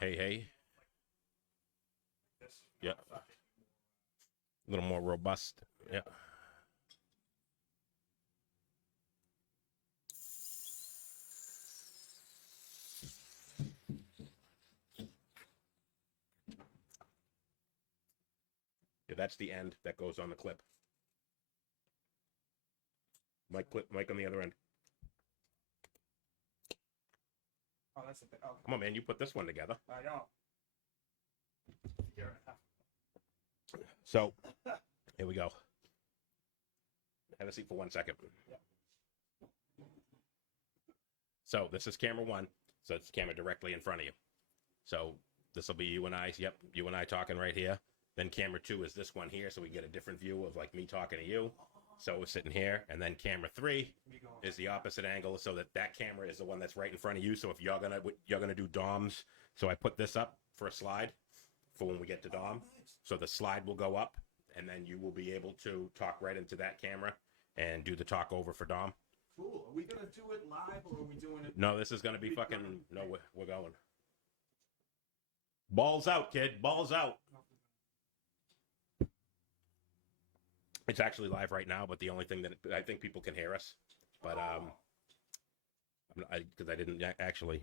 Hey, hey. Yeah. A little more robust. Yeah. Yeah, that's the end that goes on the clip. Mic on the other end. Oh, that's a bit. Okay. Come on, man. You put this one together. I know. Year and a half. So, here we go. Have a seat for 1 second. Yep. So, this is camera one. So, it's the camera directly in front of you. So, this will be you and I. Yep, you and I talking right here. Then camera two is this one here. So, we get a different view of like me talking to you. So, we're sitting here. And then camera three is the opposite angle, so that camera is the one that's right in front of you. So, if you're gonna do DOMs, so I put this up for a slide for when we get to DOM. So the slide will go up, and then you will be able to talk right into that camera and do the talk over for DOM. Cool. Are we gonna do it live or are we doing it? No, this is gonna be fucking. No, we're going. Balls out, kid. Balls out. It's actually live right now, but the only thing that I think people can hear us, but because I didn't actually.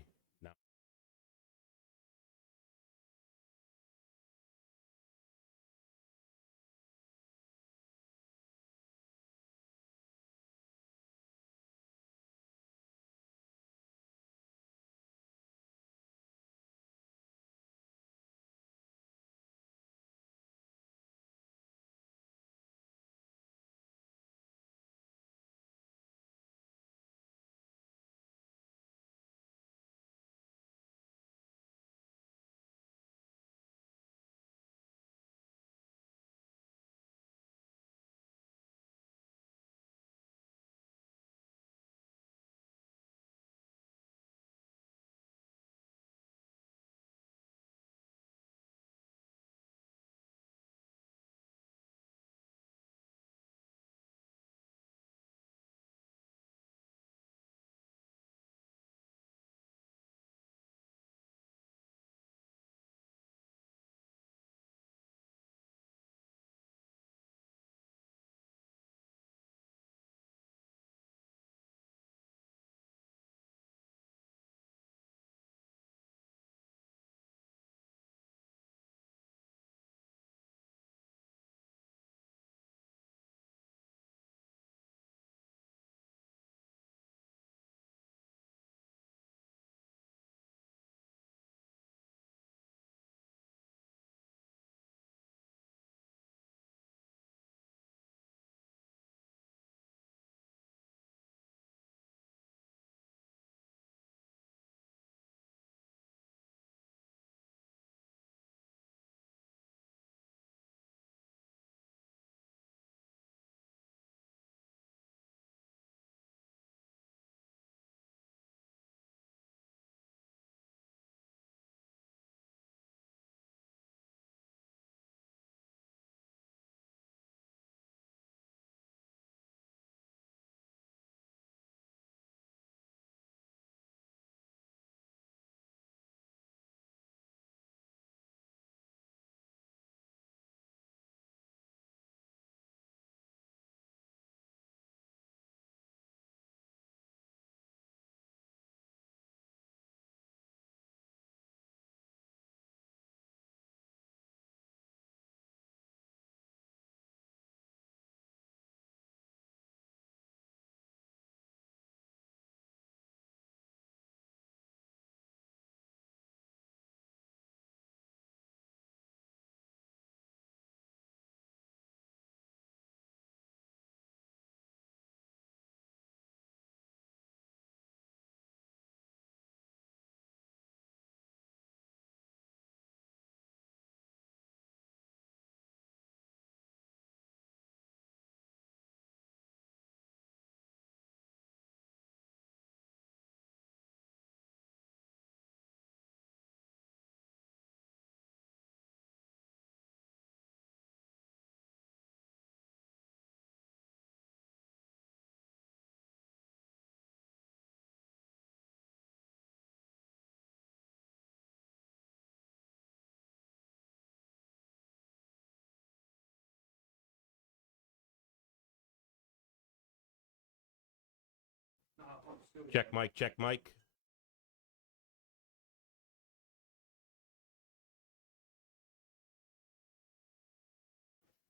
Check mic, check mic.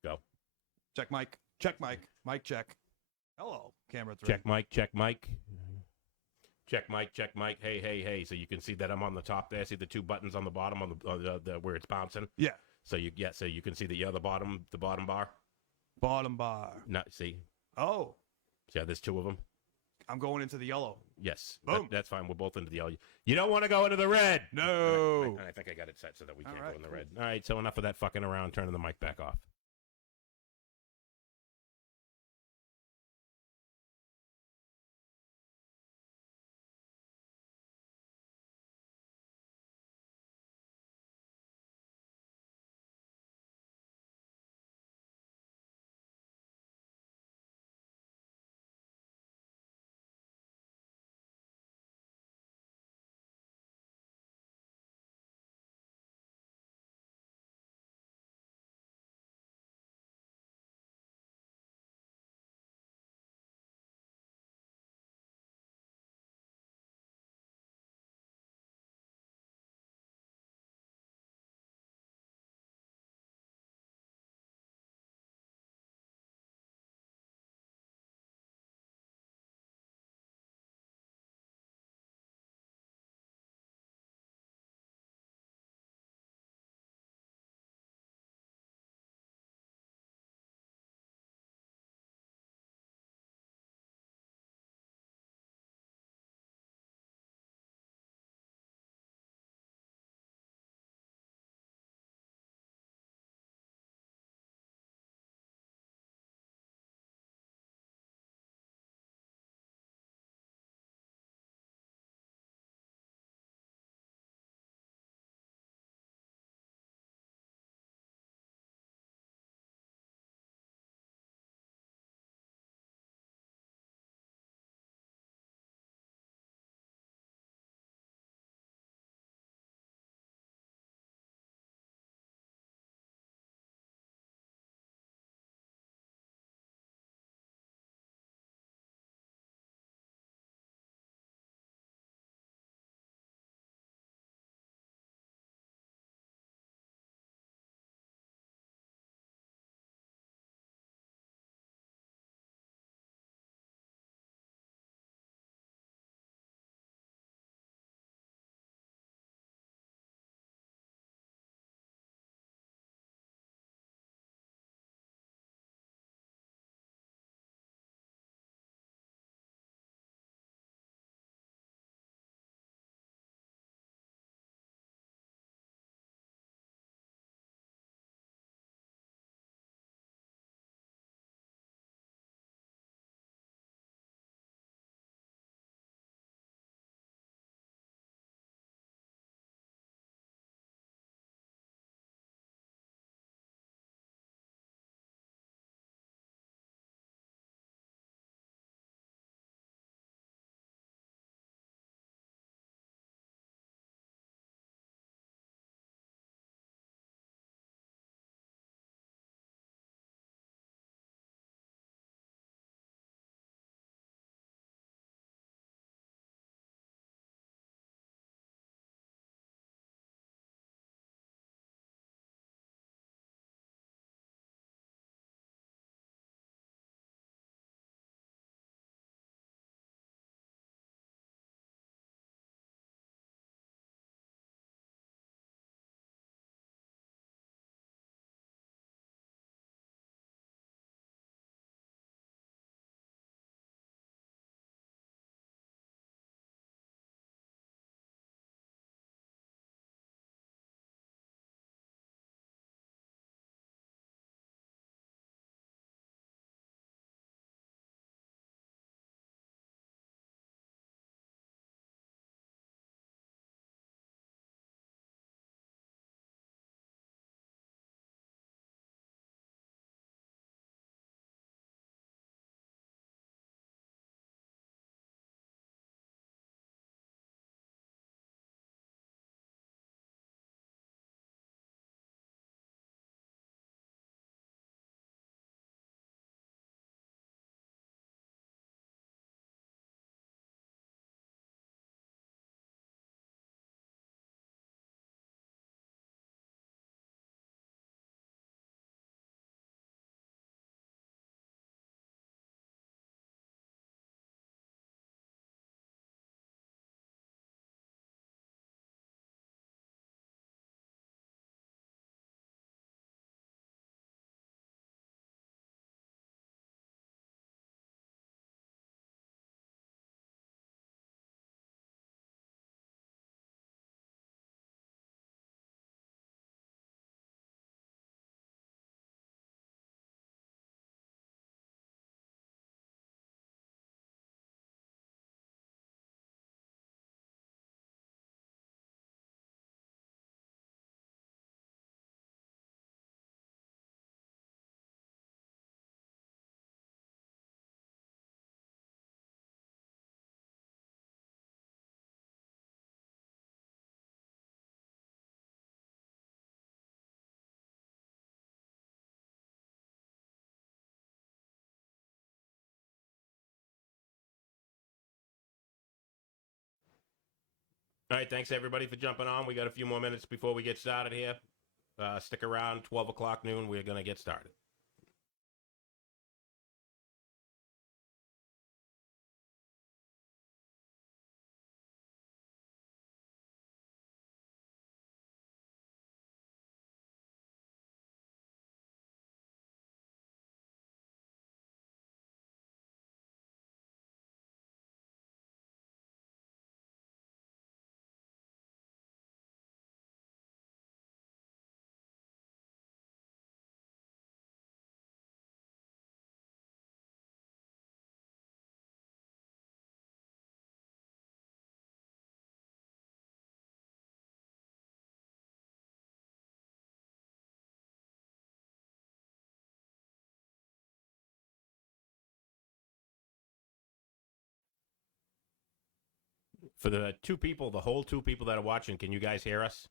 Go. Check mic. Check mic. Mic check. Hello. Camera 3. Check mic, check mic. Check mic, check mic. Hey, hey, hey. So you can see that I'm on the top there. See the two buttons on the bottom on the where it's bouncing. Yeah. So you can see the bottom bar. Bottom bar. No, see. Oh, See how there's two of them. I'm going into the yellow. Yes, Boom. that's fine. We're both into the yellow. You don't want to go into the red. No. And I think I got it set so that we can't right, go in the cool. red. All right. So enough of that fucking around. Turning the mic back off. All right, thanks everybody for jumping on. We got a few more minutes before we get started here. Stick around, 12 o'clock noon. We're going to get started. For the whole two people that are watching, can you guys hear us?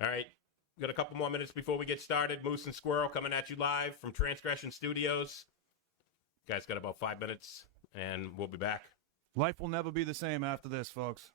All right. Got a couple more minutes before we get started. Moose and Squirrel coming at you live from Transgression Studios. You guys got about 5 minutes, and we'll be back. Life will never be the same after this, folks.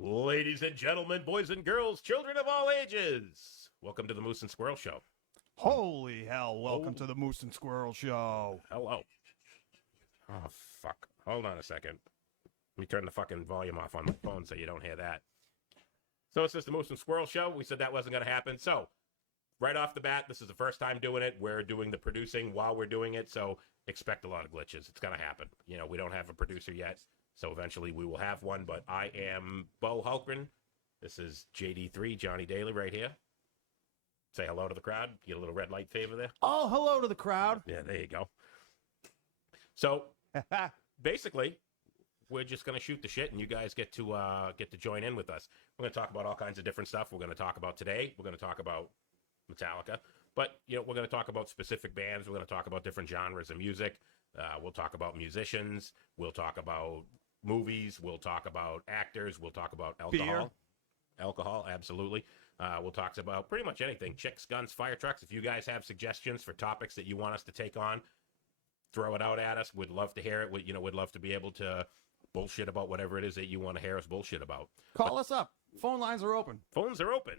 Ladies and gentlemen, boys and girls, children of all ages, welcome to the Moose and Squirrel Show. Holy hell! Welcome Oh. to the Moose and Squirrel Show. Hello. Oh, fuck. Hold on a second. Let me turn the fucking volume off on my phone so you don't hear that. So it's just the Moose and Squirrel Show. We said that wasn't going to happen. So, right off the bat, this is the first time doing it. We're doing the producing while we're doing it, so expect a lot of glitches. It's going to happen. You know, we don't have a producer yet, so eventually we will have one, but I am Bo Hulkgren. This is JD3, Johnny Daly, right here. Say hello to the crowd. Get a little red light favor there. Oh, hello to the crowd. Yeah, there you go. So, basically, we're just going to shoot the shit, and you guys get to join in with us. We're going to talk about all kinds of different stuff. We're going to talk about today. We're going to talk about Metallica. But, you know, we're going to talk about specific bands. We're going to talk about different genres of music. We'll talk about musicians. We'll talk about movies. We'll talk about actors. We'll talk about alcohol. Beer. Alcohol, absolutely. We'll talk about pretty much anything. Chicks, guns, fire trucks. If you guys have suggestions for topics that you want us to take on, throw it out at us. We'd love to hear it. We'd love to be able to bullshit about whatever it is that you want to hear us bullshit about. Call us up. Phone lines are open. Phones are open.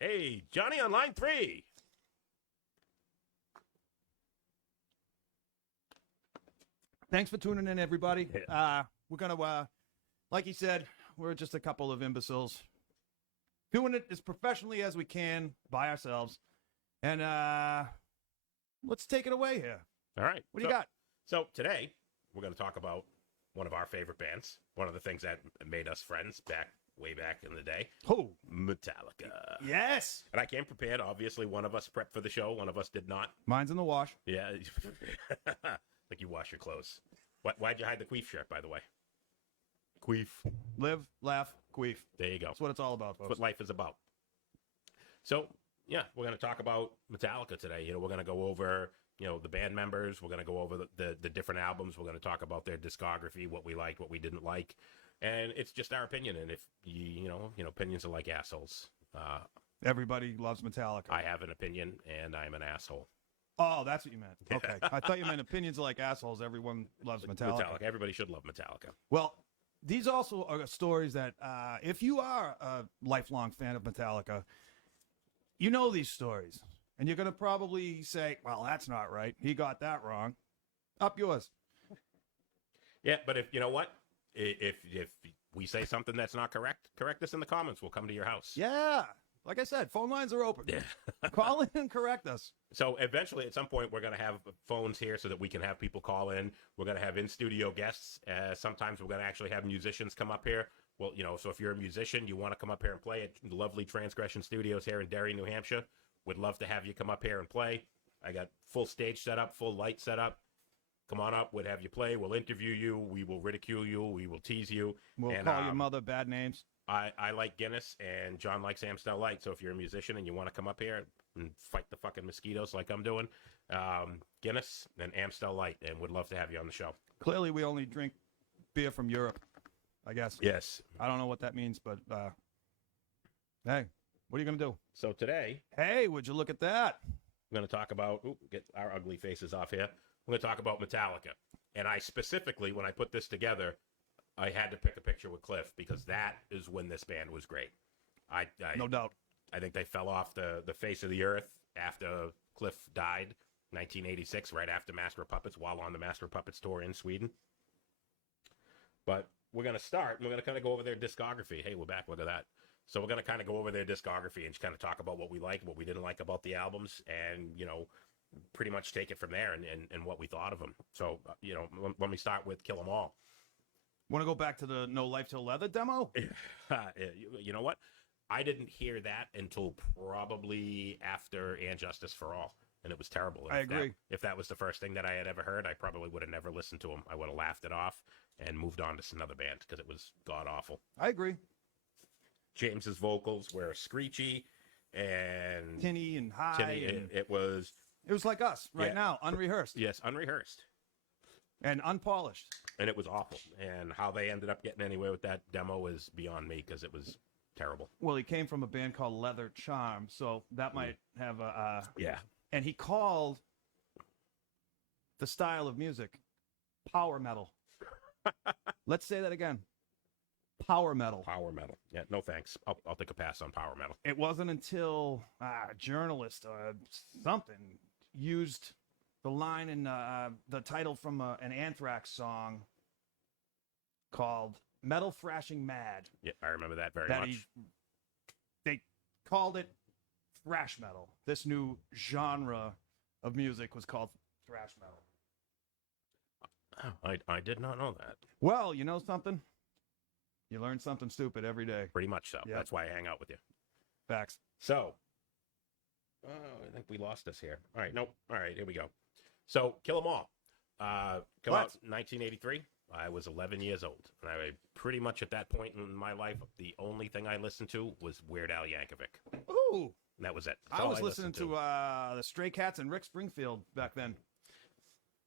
Hey, Johnny on line 3. Thanks for tuning in, everybody. We're gonna, like he said, we're just a couple of imbeciles doing it as professionally as we can by ourselves, and let's take it away here. All right. What do you got? So today we're going to talk about one of our favorite bands. One of the things that made us friends way back in the day. Oh, Metallica. yes. And I came prepared. Obviously, one of us prepped for the show. One of us did not. Mine's in the wash. Yeah. Like you wash your clothes. Why'd you hide the queef shirt, by the way? Queef. Live, laugh, queef. There you go. That's what it's all about, That's folks. what life is about. So, yeah, we're going to talk about Metallica today. We're going to go over, the band members. We're going to go over the different albums. We're going to talk about their discography, what we liked, what we didn't like. And it's just our opinion. And if, opinions are like assholes. Everybody loves Metallica. I have an opinion, and I'm an asshole. Oh, that's what you meant. Okay. I thought you meant opinions are like assholes. Everyone loves Metallica. Everybody should love Metallica. Well, these also are stories that if you are a lifelong fan of Metallica, you know these stories. And you're going to probably say, well, that's not right. He got that wrong. Up yours. Yeah, but if, you know what? If we say something that's not correct us in the comments. We'll come to your house. Yeah. Like I said, phone lines are open. Yeah. Call in and correct us. So eventually, at some point, we're going to have phones here so that we can have people call in. We're going to have in-studio guests. Sometimes we're going to actually have musicians come up here. Well, so if you're a musician, you want to come up here and play at lovely Transgression Studios here in Derry, New Hampshire. Would love to have you come up here and play. I got full stage set up, full light set up. Come on up. We'll have you play. We'll interview you. We will ridicule you. We will tease you. We'll call your mother bad names. I like Guinness, and John likes Amstel Light. So if you're a musician and you want to come up here and fight the fucking mosquitoes like I'm doing, Guinness and Amstel Light, and would love to have you on the show. Clearly, we only drink beer from Europe, I guess. Yes. I don't know what that means, but hey, what are you going to do? So today, Hey, would you look at that? we're going to talk about, get our ugly faces off here. We're going to talk about Metallica. And I specifically, when I put this together, I had to pick a picture with Cliff because that is when this band was great. I No doubt. I think they fell off the face of the earth after Cliff died, 1986, right after Master of Puppets, while on the Master of Puppets tour in Sweden. But we're going to start, and we're going to kind of go over their discography. Hey, we're back. Look at that. So we're going to kind of go over their discography and just kind of talk about what we like, what we didn't like about the albums, and, pretty much take it from there and what we thought of them. So, let me start with Kill 'Em All. Want to go back to the No Life Till Leather demo? You know what? I didn't hear that until probably after And Justice for All, and it was terrible. I agree. If that was the first thing that I had ever heard, I probably would have never listened to them. I would have laughed it off and moved on to another band because it was god-awful. I agree. James's vocals were screechy and Tinny and high. tinny. and It was, like us right Yeah. now, unrehearsed yes, unrehearsed. and unpolished. And it was awful. And how they ended up getting anywhere with that demo is beyond me because it was terrible. Well, he came from a band called Leather Charm, so that might have a... Yeah. and he called the style of music power metal. Let's say that again. power metal. Power metal. Yeah, no thanks. I'll take a pass on power metal. It wasn't until a journalist or something used the line in the title from an Anthrax song called "Metal Thrashing Mad." Yeah, I remember that very that much. They called it thrash metal. This new genre of music was called thrash metal. Oh, I did not know that. Well, you know something? You learn something stupid every day. Pretty much so. Yep. That's why I hang out with you. Facts. So, I think we lost us here. All right, nope. All right, here we go. So, Kill 'Em All. Come out in 1983. I was 11 years old. And I pretty much at that point in my life, the only thing I listened to was Weird Al Yankovic. Ooh. And that was it. That's I all was listening listened to the Stray Cats and Rick Springfield back then.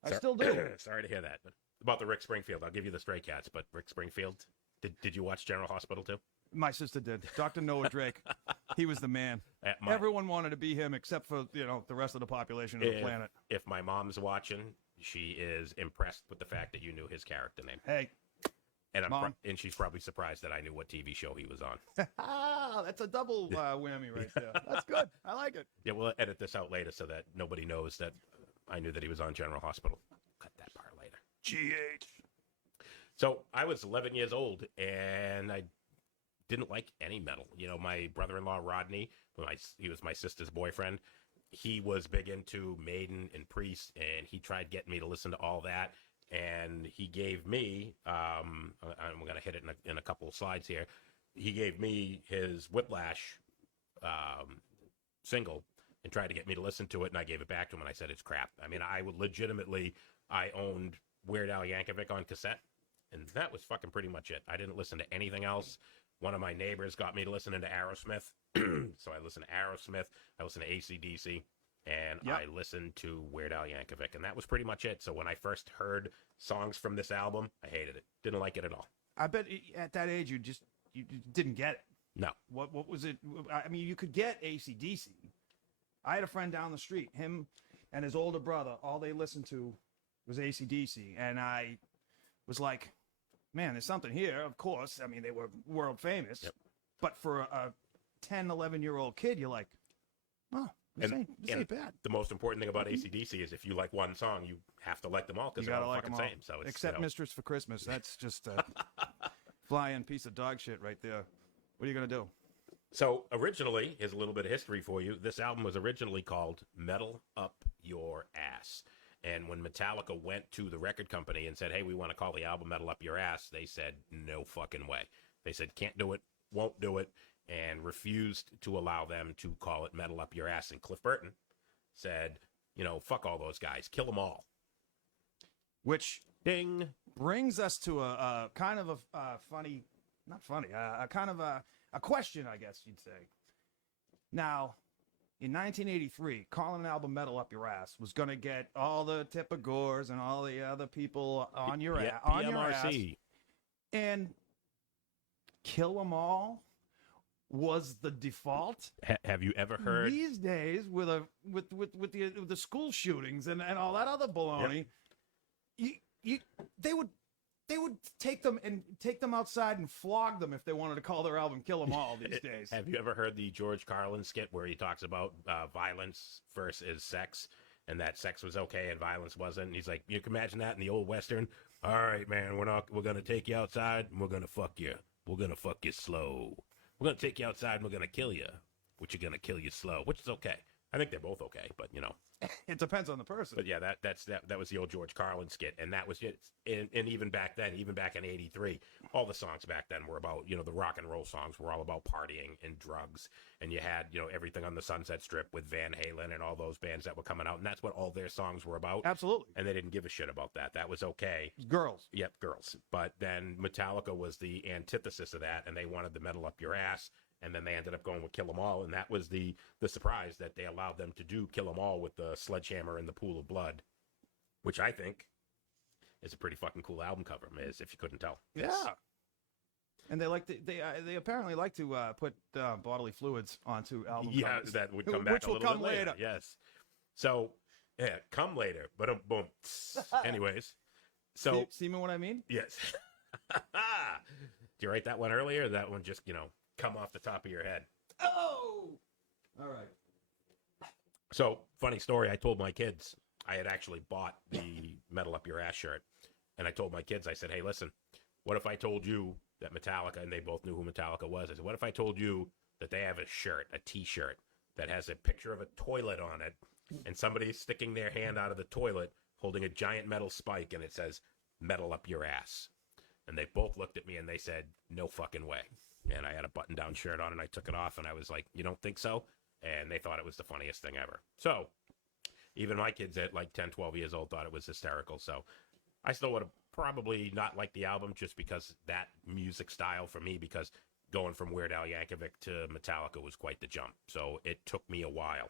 I Sorry- still do. Sorry to hear that. About the Rick Springfield. I'll give you the Stray Cats, but Rick Springfield, did you watch General Hospital too? My sister did. Dr. Noah Drake. He was the man. Everyone wanted to be him except for, the rest of the population of the planet. If my mom's watching, she is impressed with the fact that you knew his character name. Hey. And Mom. and she's probably surprised that I knew what TV show he was on. That's a double whammy right there. That's good. I like it. Yeah, we'll edit this out later so that nobody knows that I knew that he was on General Hospital. Cut that part later. GH. So I was 11 years old, and I didn't like any metal. My brother-in-law, Rodney, he was my sister's boyfriend. He was big into Maiden and Priest, and he tried getting me to listen to all that. And he gave me, I'm going to hit it in a couple of slides here. He gave me his Whiplash single and tried to get me to listen to it, and I gave it back to him, and I said, it's crap. I mean, I owned Weird Al Yankovic on cassette, and that was fucking pretty much it. I didn't listen to anything else. One of my neighbors got me to listen to Aerosmith, so I listened to Aerosmith, I listened to AC/DC, and Yep. I listened to Weird Al Yankovic, and that was pretty much it. So when I first heard songs from this album, I hated it. Didn't like it at all. I bet at that age you didn't get it. No. What was it? I mean, you could get AC/DC. I had a friend down the street. Him and his older brother, all they listened to was AC/DC. And I was like, man, there's something here. Of course. I mean, they were world famous. Yep. But for a 10, 11-year-old kid, you're like, oh, this ain't bad. The most important thing about AC/DC is if you like one song, you have to like them all because You they're gotta all like fucking them all. same. So it's, Except Mistress for Christmas. That's just a flying piece of dog shit right there. What are you going to do? So originally, here's a little bit of history for you. This album was originally called Metal Up Your Ass. And when Metallica went to the record company and said, hey, we want to call the album Metal Up Your Ass, they said, no fucking way. They said, can't do it, won't do it, and refused to allow them to call it Metal Up Your Ass. And Cliff Burton said, fuck all those guys, kill them all. Which Ding. brings us to a kind of a funny, not funny, a kind of a question, I guess you'd say. Now, in 1983, calling an album Metal Up Your Ass was going to get all the Tipper Gores and all the other people on your ass. And Kill 'Em All was the default. Have you ever heard? These days, with the school shootings and all that other baloney, they would take them outside and flog them if they wanted to call their album "Kill 'Em All" these days. Have you ever heard the George Carlin skit where he talks about violence versus sex, and that sex was okay and violence wasn't? And he's like, you can imagine that in the old Western. All right, man, we're gonna take you outside and we're gonna fuck you. We're gonna fuck you slow. We're gonna take you outside and we're gonna kill you. Which you're gonna kill you slow, which is okay. I think they're both okay, but It depends on the person. But yeah, that was the old George Carlin skit, and that was it. And even back then, even back in '83, all the songs back then were about, the rock and roll songs were all about partying and drugs, and you had, everything on the Sunset Strip with Van Halen and all those bands that were coming out, and that's what all their songs were about. Absolutely. And they didn't give a shit about that. That was okay. Girls. Yep, girls. But then Metallica was the antithesis of that, and they wanted the metal up your ass. And then they ended up going with Kill 'Em All, and that was the surprise that they allowed them to do Kill 'Em All with the sledgehammer and the pool of blood, which I think is a pretty fucking cool album cover, Miz, if you couldn't tell. Yeah. And they apparently like to put bodily fluids onto album covers. That would come back which a will little come bit later. later. Yes. So, yeah, come later. But boom. Anyways, so See what I mean? yes. you write that one earlier? Or that one just, come off the top of your head? Oh! All right. So, funny story. I told my kids I had actually bought the Metal Up Your Ass shirt. And I told my kids, I said, hey, listen, what if I told you that Metallica, and they both knew who Metallica was. I said, what if I told you that they have a shirt, a T-shirt, that has a picture of a toilet on it, and somebody's sticking their hand out of the toilet holding a giant metal spike, and it says, Metal Up Your Ass. And they both looked at me and they said, no fucking way. And I had a button-down shirt on, and I took it off, and I was like, you don't think so? And they thought it was the funniest thing ever. So, even my kids at like 10, 12 years old thought it was hysterical. So, I still would have probably not liked the album just because that music style for me, because going from Weird Al Yankovic to Metallica was quite the jump. So, it took me a while.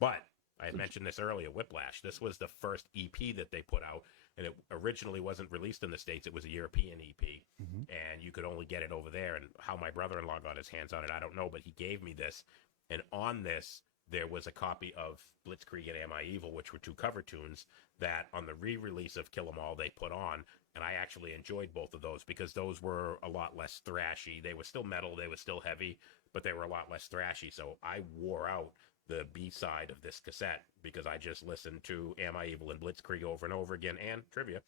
But, I had mentioned this earlier, Whiplash. This was the first EP that they put out, and it originally wasn't released in the States. It was a European EP, and you could only get it over there. And how my brother-in-law got his hands on it, I don't know, but he gave me this. And on this, there was a copy of Blitzkrieg and Am I Evil, which were two cover tunes that on the re-release of Kill 'Em All they put on. And I actually enjoyed both of those because those were a lot less thrashy. They were still metal, they were still heavy, but they were a lot less thrashy. So I wore out the B-side of this cassette because I just listened to Am I Evil and Blitzkrieg over and over again. And trivia,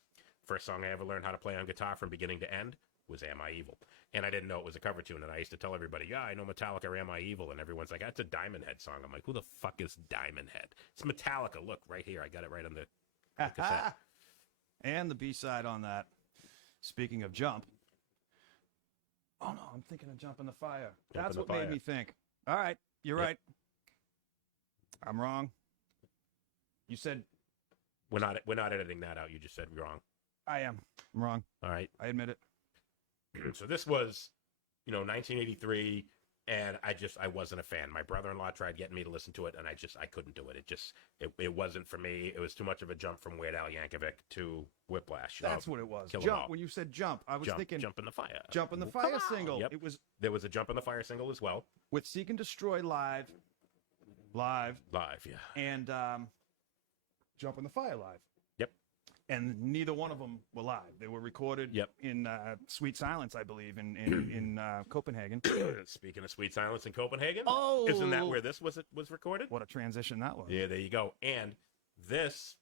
first song I ever learned how to play on guitar from beginning to end was Am I Evil. And I didn't know it was a cover tune. And I used to tell everybody, yeah, I know Metallica or Am I Evil? And everyone's like, that's a Diamond Head song. I'm like, who the fuck is Diamond Head? It's Metallica. Look, right here. I got it right on the cassette. And the B-side on that, speaking of Jump. Oh, no, I'm thinking of Jump in the Fire. Jump That's in the what made Fire. me think. All right, you're Yep. right. I'm wrong. You said We're not editing that out. You just said wrong. I am. I'm wrong. All right. I admit it. So this was, 1983, and I wasn't a fan. My brother-in-law tried getting me to listen to it, and I couldn't do it. It wasn't for me. It was too much of a jump from Weird Al Yankovic to Whiplash. That's what it was. Kill 'Em All. Jump. When you said Jump, I was thinking Jump in the Fire. Jump in the Come Fire on. single. Yep. It was There was a Jump in the Fire single as well. with Seek and Destroy live, Live, yeah. and Jump in the Fire live. Yep. And neither one of them were live. They were recorded Yep. in Sweet Silence, I believe, in Copenhagen. Speaking of Sweet Silence in Copenhagen, Oh! isn't that where this was recorded? What a transition that was. Yeah, there you go. And this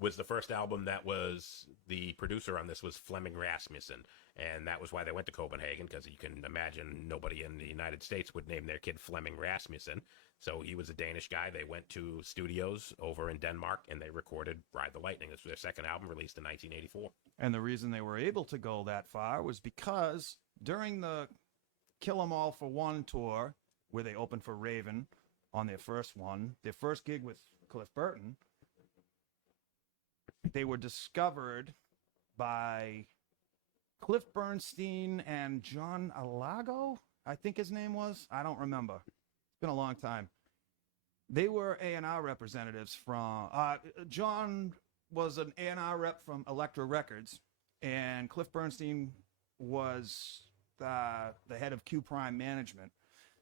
was the first album that was the producer on this was Flemming Rasmussen, and that was why they went to Copenhagen, because you can imagine nobody in the United States would name their kid Flemming Rasmussen. So he was a Danish guy. They went to studios over in Denmark, and they recorded Ride the Lightning. This was their second album, released in 1984. And the reason they were able to go that far was because during the Kill 'Em All for One tour, where they opened for Raven on their first one, their first gig with Cliff Burton, they were discovered by Cliff Bernstein and John Alago, I think his name was. I don't remember. It's been a long time. They were A&R representatives from... John was an A&R rep from Elektra Records, and Cliff Bernstein was the head of Q Prime Management.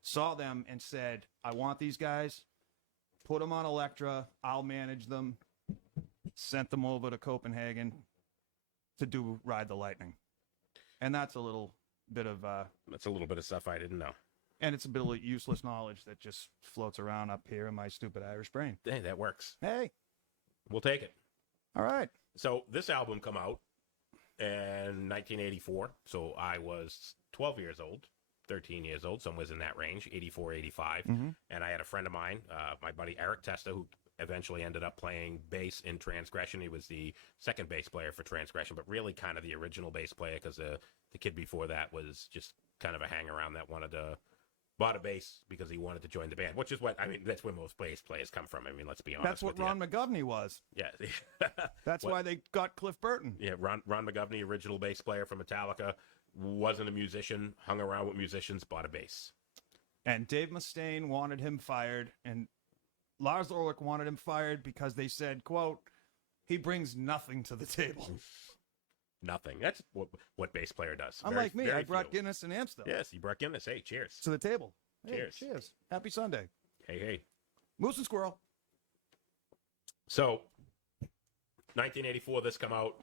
Saw them and said, I want these guys. Put them on Elektra. I'll manage them. Sent them over to Copenhagen to do Ride the Lightning. And that's a little bit of... That's a little bit of stuff I didn't know. and it's a bit of useless knowledge that just floats around up here in my stupid Irish brain. Hey, that works. Hey, We'll take it. all right. So this album come out in 1984. So I was 12 years old, 13 years old, somewhere in that range, 84, 85. Mhm. And I had a friend of mine, my buddy Eric Testa, who eventually ended up playing bass in Transgression. He was the second bass player for Transgression, but really kind of the original bass player because the kid before that was just kind of a hang-around that wanted to bought a bass because he wanted to join the band, which is what, I mean, that's where most bass players come from. I mean, let's be honest. That's what with you. Ron McGovney was. Yeah. That's What- why they got Cliff Burton. Yeah, Ron McGovney, original bass player for Metallica, wasn't a musician, hung around with musicians, bought a bass. And Dave Mustaine wanted him fired, and Lars Ulrich wanted him fired because they said, quote, he brings nothing to the table. Nothing. That's what bass player does. Unlike me, very I brought few. Guinness and Amstel Yes, you brought Guinness. Hey, cheers. to the table. Hey, Cheers. Cheers. Happy Sunday. Hey. Moose and Squirrel. So, 1984, this come out.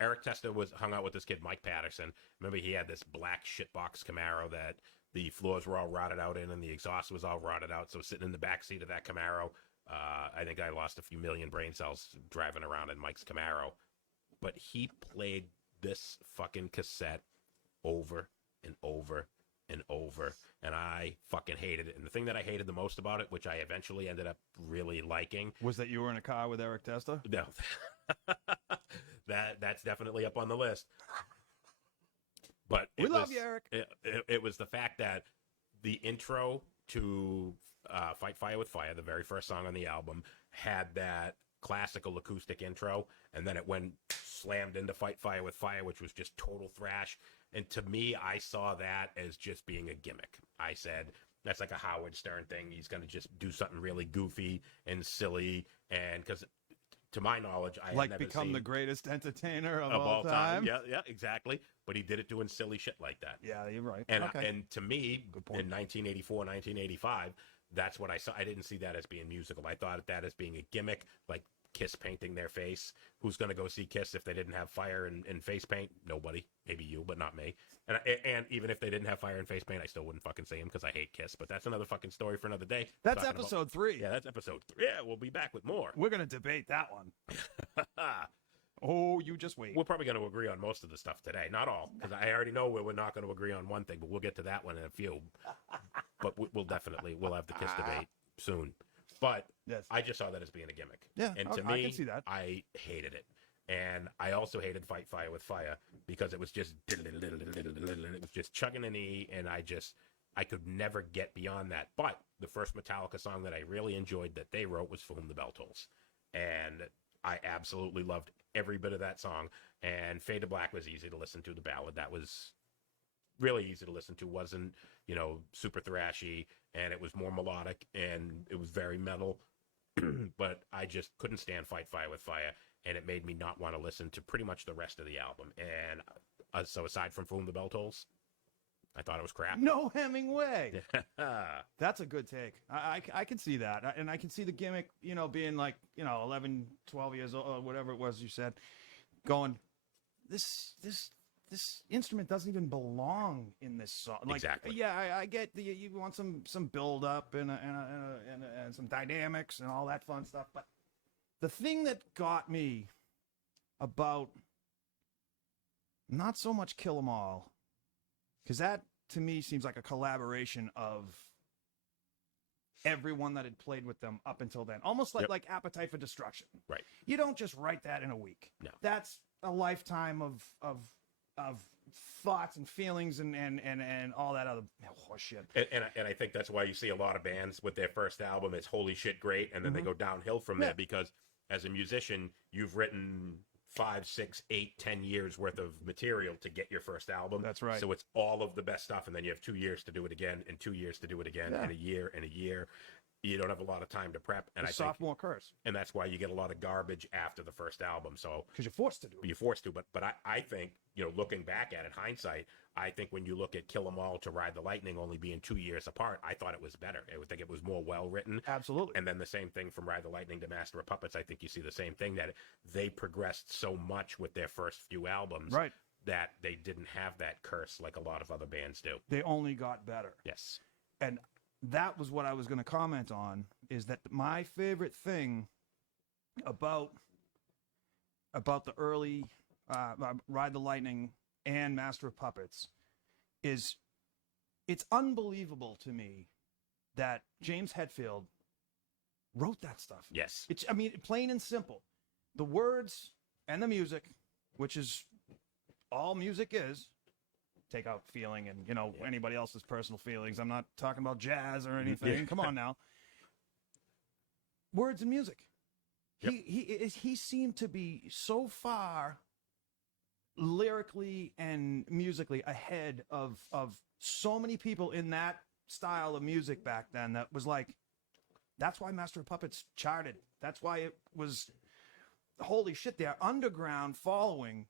Eric Testa was hung out with this kid, Mike Patterson. Remember, he had this black shitbox Camaro that the floors were all rotted out in and the exhaust was all rotted out. So sitting in the back seat of that Camaro, I think I lost a few million brain cells driving around in Mike's Camaro. But he played this fucking cassette over and over and over, and I fucking hated it. And the thing that I hated the most about it, which I eventually ended up really liking, Was that you were in a car with Eric Testa? no, that's definitely up on the list. But We love you, Eric. It was the fact that the intro to Fight Fire with Fire, the very first song on the album, had that classical acoustic intro, and then it went slammed into Fight Fire with Fire, which was just total thrash. And to me, I saw that as just being a gimmick. I said, that's like a Howard Stern thing. He's going to just do something really goofy and silly. And because to my knowledge, I Like had never become seen the greatest entertainer of all time. Yeah, exactly. But he did it doing silly shit like that. Yeah, you're right. And okay. and to me, Good point. in 1984, 1985, that's what I saw. I didn't see that as being musical. I thought of that as being a gimmick, like Kiss painting their face. Who's going to go see Kiss if they didn't have fire and face paint? Nobody. Maybe you, but not me. And even if they didn't have fire and face paint, I still wouldn't fucking see them because I hate Kiss. But that's another fucking story for another day. That's Talking about- episode 3. Yeah, that's episode 3. Yeah, we'll be back with more. We're going to debate that one. Oh, you just wait. We're probably going to agree on most of the stuff today. Not all, because I already know we're not going to agree on one thing, but we'll get to that one in a few. But we'll have the Kiss debate soon. But Yes. I just saw that as being a gimmick. Yeah, And to I me, can see that. I hated it. And I also hated Fight Fire with Fire because it was just it was just chugging an E, and I could never get beyond that. But the first Metallica song that I really enjoyed that they wrote was For Whom the Bell Tolls. And I absolutely loved every bit of that song. And Fade to Black was easy to listen to. The ballad, that was really easy to listen to. Wasn't, super thrashy, and it was more melodic, and it was very metal. But I just couldn't stand Fight Fire with Fire, and it made me not want to listen to pretty much the rest of the album. And so aside from For Whom the Bell Tolls, I thought it was crap. No Hemingway. That's a good take. I can see that. And I can see the gimmick, being like, 11, 12 years old, or whatever it was you said, going, this instrument doesn't even belong in this song. Like, Exactly. Yeah, I get you want some build up and some dynamics and all that fun stuff. But the thing that got me about not so much Kill 'Em All, because that to me seems like a collaboration of everyone that had played with them up until then, almost like Appetite for Destruction. Right. You don't just write that in a week. No. That's a lifetime of thoughts and feelings and all that other horse shit. And I think that's why you see a lot of bands with their first album is holy shit great, and then they go downhill from there, because as a musician, you've written 5, 6, 8, 10 years worth of material to get your first album. That's right. So it's all of the best stuff, and then you have 2 years to do it again, and 2 years to do it again, and a year and a year. You don't have a lot of time to prep, and The sophomore curse, and that's why you get a lot of garbage after the first album. So because you're forced to do it. you're forced to. But I think, looking back at it, hindsight, I think when you look at Kill 'Em All to Ride the Lightning only being 2 years apart, I thought it was better. I would think it was more well written. Absolutely. And then the same thing from Ride the Lightning to Master of Puppets. I think you see the same thing, that they progressed so much with their first few albums, Right. that they didn't have that curse like a lot of other bands do. They only got better. Yes. And that was what I was going to comment on, is that my favorite thing about the early Ride the Lightning and Master of Puppets is it's unbelievable to me that James Hetfield wrote that stuff. Yes. It's, plain and simple. The words and the music, which is all music is, take out feeling and, anybody else's personal feelings. I'm not talking about jazz or anything. Yeah. Come on now. Words and music. Yep. He seemed to be so far lyrically and musically ahead of so many people in that style of music back then, that was like, that's why Master of Puppets charted. That's why it was, holy shit, their underground following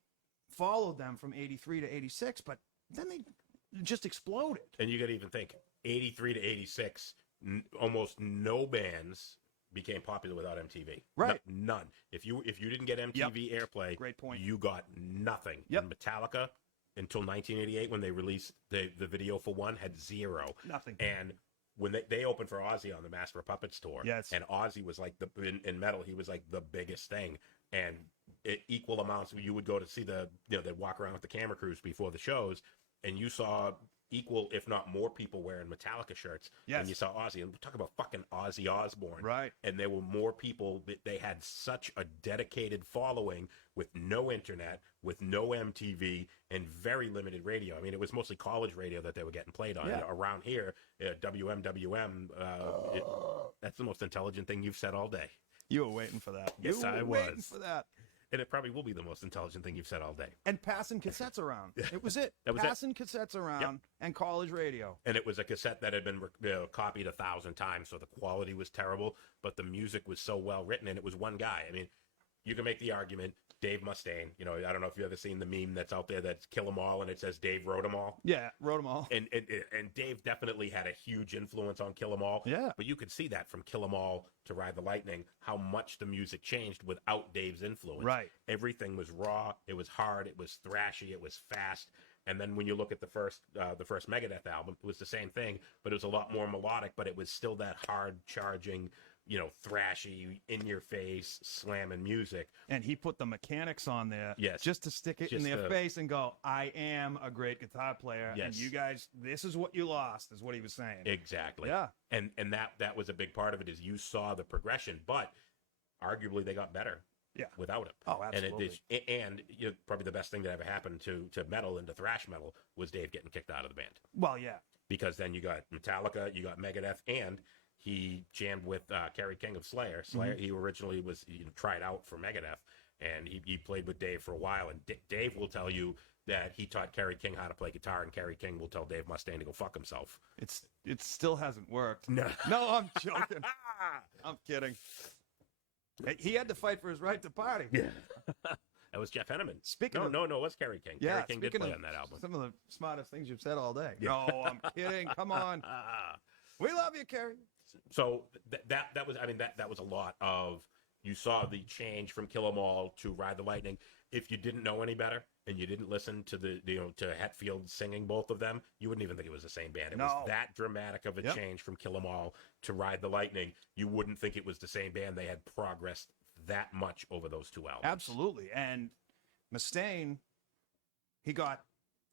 followed them from 83 to 86, but then they just exploded. And you got to even think, 83 to 86, almost no bands became popular without MTV. Right. None. If you didn't get MTV airplay, Great point. you got nothing. Yep. And Metallica, until 1988, when they released the video for One, had zero. Nothing. And when they opened for Ozzy on the Master of Puppets tour, Yes. and Ozzy was like in metal, he was like the biggest thing. And equal amounts, you would go to see they'd walk around with the camera crews before the shows, and you saw equal, if not more, people wearing Metallica shirts Yes. than you saw Ozzy. And talk about fucking Ozzy Osbourne. Right. And there were more people. They had such a dedicated following with no internet, with no MTV, and very limited radio. I mean, it was mostly college radio that they were getting played on. Yeah. Around here, WMWM, that's the most intelligent thing you've said all day. You were waiting for that. Yes, you were I waiting was. for that. And it probably will be the most intelligent thing you've said all day. And passing cassettes around. It was it. That was it. Passing cassettes around and college radio. And it was a cassette that had been copied 1,000 times, so the quality was terrible, but the music was so well written, and it was one guy. I mean, you can make the argument, Dave Mustaine. You know, I don't know if you've ever seen the meme that's out there that's Kill 'Em All, and it says Dave wrote 'em all. Yeah, wrote them all. And Dave definitely had a huge influence on Kill 'Em All. Yeah. But you could see that from Kill 'Em All to Ride the Lightning, how much the music changed without Dave's influence. Right. Everything was raw. It was hard. It was thrashy. It was fast. And then when you look at the first Megadeth album, it was the same thing, but it was a lot more melodic. But it was still that hard charging, thrashy, in your face, slamming music. And he put the mechanics on there Yes. just to stick it in Just their to- face and go, I am a great guitar player. Yes. And you guys, this is what you lost, is what he was saying. Exactly. Yeah. And that was a big part of it, is you saw the progression, but arguably they got better. Yeah. Without him. Oh, absolutely. And probably the best thing that ever happened to metal and to thrash metal was Dave getting kicked out of the band. Well, yeah. Because then you got Metallica, you got Megadeth, and he jammed with Kerry King of Slayer. Slayer, he originally was tried out for Megadeth, and he played with Dave for a while. And Dave will tell you that he taught Kerry King how to play guitar, and Kerry King will tell Dave Mustaine to go fuck himself. It still hasn't worked. No. No, I'm joking. I'm kidding. He had to fight for his right to party. Yeah. That was Jeff Henneman. Speaking no, of- no, it was Kerry King. Yeah, Kerry King did speaking play of on that album. Some of the smartest things you've said all day. Yeah. No, I'm kidding. Come on. We love you, Kerry. So that was, I mean, that was a lot of, you saw the change from Kill 'Em All to Ride the Lightning. If you didn't know any better and you didn't listen to to Hetfield singing both of them, you wouldn't even think it was the same band. It was No. that dramatic of a Yep. change from Kill 'Em All to Ride the Lightning. You wouldn't think it was the same band. They had progressed that much over those two albums. Absolutely. And Mustaine, he got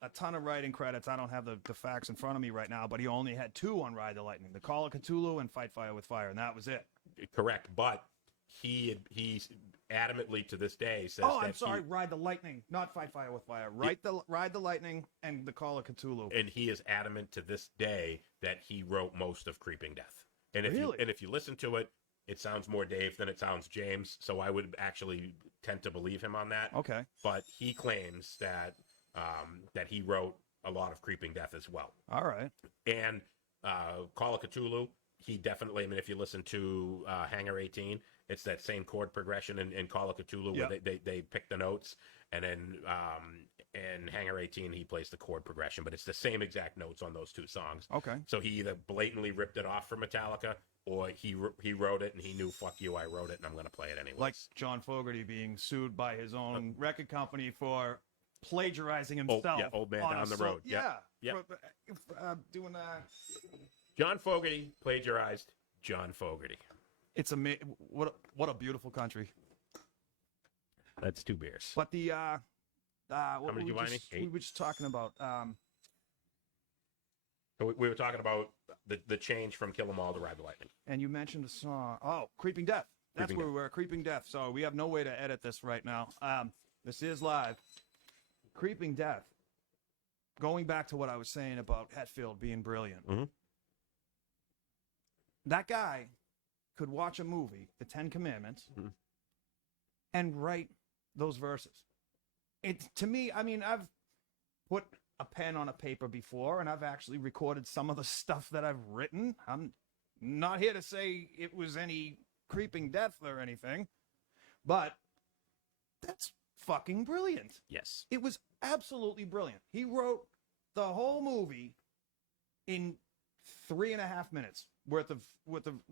a ton of writing credits. I don't have the facts in front of me right now, but he only had 2 on Ride the Lightning, The Call of Cthulhu and Fight Fire with Fire, and that was it. Correct, but he adamantly to this day says Oh, that I'm sorry, Ride the Lightning, not Fight Fire with Fire. Ride the Lightning and The Call of Cthulhu. And he is adamant to this day that he wrote most of Creeping Death. And if you listen to it, it sounds more Dave than it sounds James. So I would actually tend to believe him on that. Okay. But he claims that that he wrote a lot of Creeping Death as well. All right. And Call of Cthulhu, he definitely, I mean, if you listen to Hangar 18, it's that same chord progression in Call of Cthulhu where they pick the notes. And then in Hangar 18, he plays the chord progression, but it's the same exact notes on those 2 songs. Okay. So he either blatantly ripped it off for Metallica, or he wrote it and he knew, fuck you, I wrote it and I'm going to play it anyway. Like John Fogerty being sued by his own record company for plagiarizing himself. Old Man on Down a the song. Road. Yeah. Yep. Doing John Fogerty plagiarized John Fogerty. It's what a beautiful country. That's 2 beers. But the what many we did you buy, Nick? we 8? were just talking about So we were talking about the change from Kill 'Em All to Ride the Lightning. and you mentioned a song. Oh, Creeping Death. That's Creeping where we were. Creeping Death. So we have no way to edit this right now. This is live. Creeping Death. Going back to what I was saying about Hetfield being brilliant. Mhm. That guy could watch a movie, The 10 Commandments, Mhm. and write those verses. It to me, I mean, I've put a pen on a paper before, and I've actually recorded some of the stuff that I've written. I'm not here to say it was any Creeping Death or anything, but that's fucking brilliant. Yes. It was absolutely brilliant. He wrote the whole movie in 3.5 minutes. worth of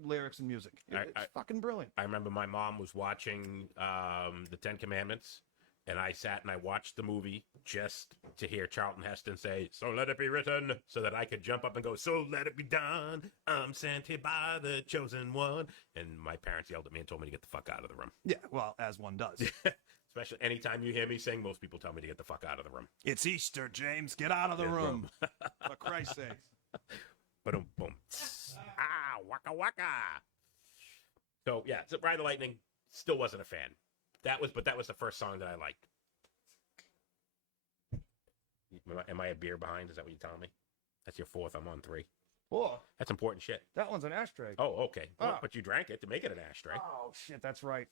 lyrics and music. It's fucking brilliant. I remember my mom was watching the Ten Commandments, and I sat and I watched the movie just to hear Charlton Heston say, "So let it be written," so that I could jump up and go, "So let it be done. I'm sent here by the chosen one." And my parents yelled at me and told me to get the fuck out of the room. Yeah, well, as one does. Especially anytime you hear me sing, most people tell me to get the fuck out of the room. It's Easter, James. Get out of the room. For Christ's sakes. Boom, boom. Waka waka. So yeah, so Ride the Lightning, still wasn't a fan. That was the first song that I liked. Am I a beer behind? Is that what you're telling me? That's your fourth. I'm on 3. Oh, That's important shit. that one's an ashtray. Oh, okay. Well, Ah. but you drank it to make it an ashtray. Oh, shit, that's right.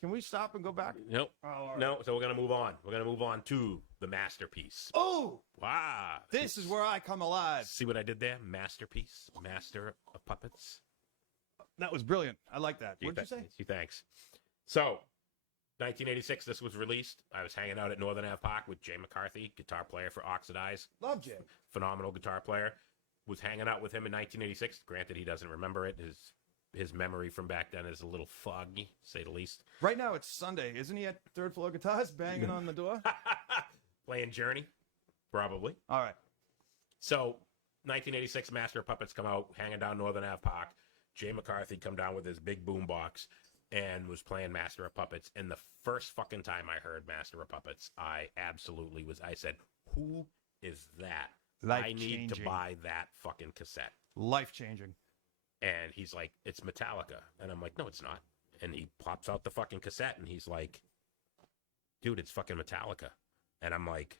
Can we stop and go back? Nope. Oh, all right. No, so we're going to move on. We're going to move on to the masterpiece. Oh, Wow. this is where I come alive. See what I did there? Masterpiece. Master of puppets. That was brilliant. I like that. What did you say? Thanks. So, 1986, this was released. I was hanging out at Northern Ave Park with Jay McCarthy, guitar player for Oxidize. Love Jay. Phenomenal guitar player. Was hanging out with him in 1986. Granted, he doesn't remember it. His memory from back then is a little foggy, to say the least. Right now it's Sunday. Isn't he at third floor guitars banging on the door? Playing Journey, probably. All right. So, 1986, Master of Puppets come out, hanging down Northern Ave Park. Jay McCarthy come down with his big boom box and was playing Master of Puppets. And the first fucking time I heard Master of Puppets, I absolutely was. I said, "Who is that? I need to buy that fucking cassette." Life changing. And he's like, "It's Metallica." And I'm like, "No, it's not." And he pops out the fucking cassette and he's like, "Dude, it's fucking Metallica." And I'm like,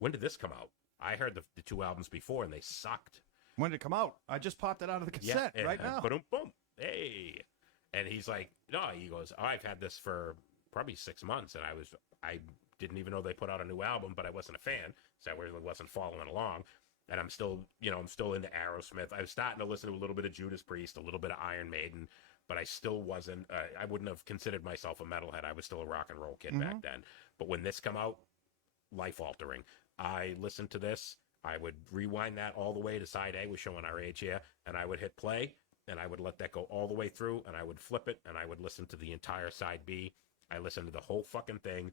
"When did this come out?" I heard the 2 albums before and they sucked. When did it come out? I just popped it out of the cassette right now. Boom, boom. Hey. And he's like, "No," he goes, "Oh, I've had this for probably 6 months." And I didn't even know they put out a new album, but I wasn't a fan. So I really wasn't following along. And I'm still into Aerosmith. I was starting to listen to a little bit of Judas Priest, a little bit of Iron Maiden, but I still wasn't, I wouldn't have considered myself a metalhead. I was still a rock and roll kid back then. But when this come out, life altering. I listened to this. I would rewind that all the way to side A, we're showing our age here, and I would hit play, and I would let that go all the way through, and I would flip it, and I would listen to the entire side B. I listened to the whole fucking thing,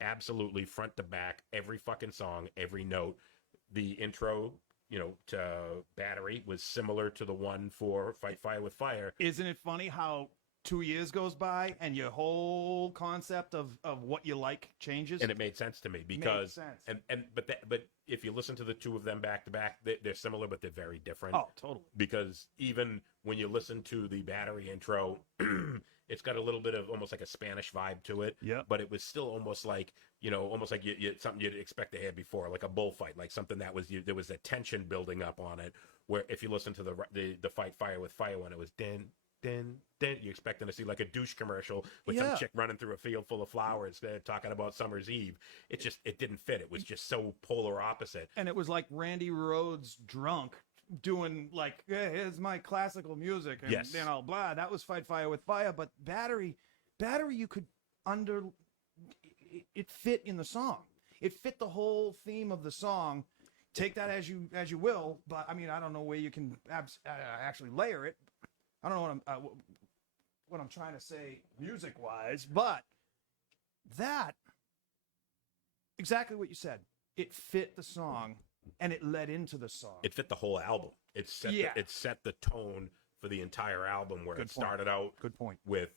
absolutely front to back, every fucking song, every note. The intro, to Battery was similar to the one for Fight Fire with Fire. Isn't it funny how 2 years goes by and your whole concept of what you like changes? And it made sense to me because, but if you listen to the two of them back to back, they're similar, but they're very different. Oh, totally. Because even when you listen to the Battery intro, it's got a little bit of almost like a Spanish vibe to it. Yeah. But it was still almost like, almost like you something you'd expect to hear before, like a bullfight, like something that was, there was a tension building up on it. Where if you listen to the Fight Fire with Fire when it was din, you're expecting to see like a douche commercial with some chick running through a field full of flowers talking about summer's eve. It didn't fit. It was just so polar opposite. And it was like Randy Rhoads drunk doing like, hey, here's my classical music and blah. That was Fight Fire with Fire, but Battery you could it fit in the song. It fit the whole theme of the song. Take that as you will, but I mean, I don't know where you can actually layer it. I don't know what I'm trying to say music wise, but that exactly what you said. It fit the song and it led into the song. It fit the whole album. It set the tone for the entire album where it started out with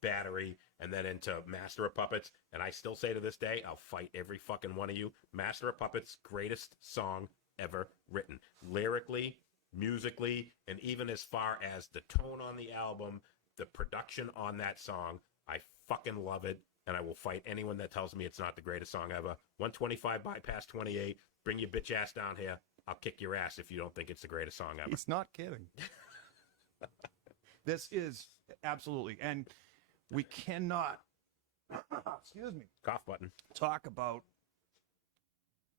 Battery and then into Master of Puppets. And I still say to this day, I'll fight every fucking one of you. Master of Puppets, greatest song ever written. Lyrically, musically, and even as far as the tone on the album, the production on that song, I fucking love it, and I will fight anyone that tells me it's not the greatest song ever. 125 bypass 28, bring your bitch ass down here. I'll kick your ass if you don't think it's the greatest song ever. He's not kidding. This is absolutely, and we cannot, excuse me, cough button, talk about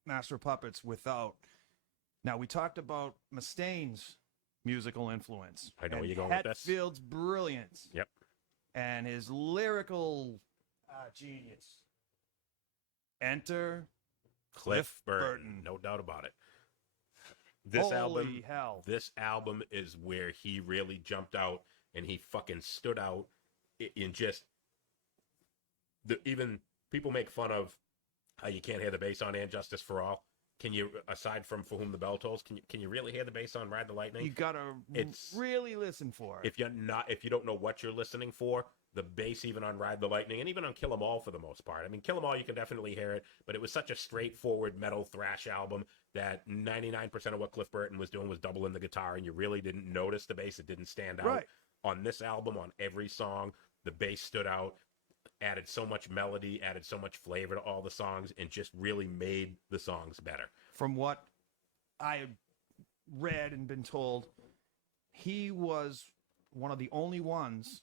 Master of Puppets without. Now, we talked about Mustaine's musical influence. I know where you're going with this. Hetfield's brilliance. Yep. And his lyrical genius. Enter Cliff Burton. No doubt about it. Holy hell. This album is where he really jumped out and he fucking stood out in just even people make fun of how you can't hear the bass on "And Justice for All." Can you, aside from "For Whom the Bell Tolls," can you really hear the bass on "Ride the Lightning"? You gotta really listen for it. If you don't know what you're listening for, the bass even on "Ride the Lightning" and even on "Kill 'Em All" for the most part. I mean, "Kill 'Em All" you can definitely hear it, but it was such a straightforward metal thrash album that 99% of what Cliff Burton was doing was doubling the guitar, and you really didn't notice the bass. It didn't stand out. Right. On this album, on every song, the bass stood out, added so much melody, added so much flavor to all the songs, and just really made the songs better. From what I had read and been told, he was one of the only ones.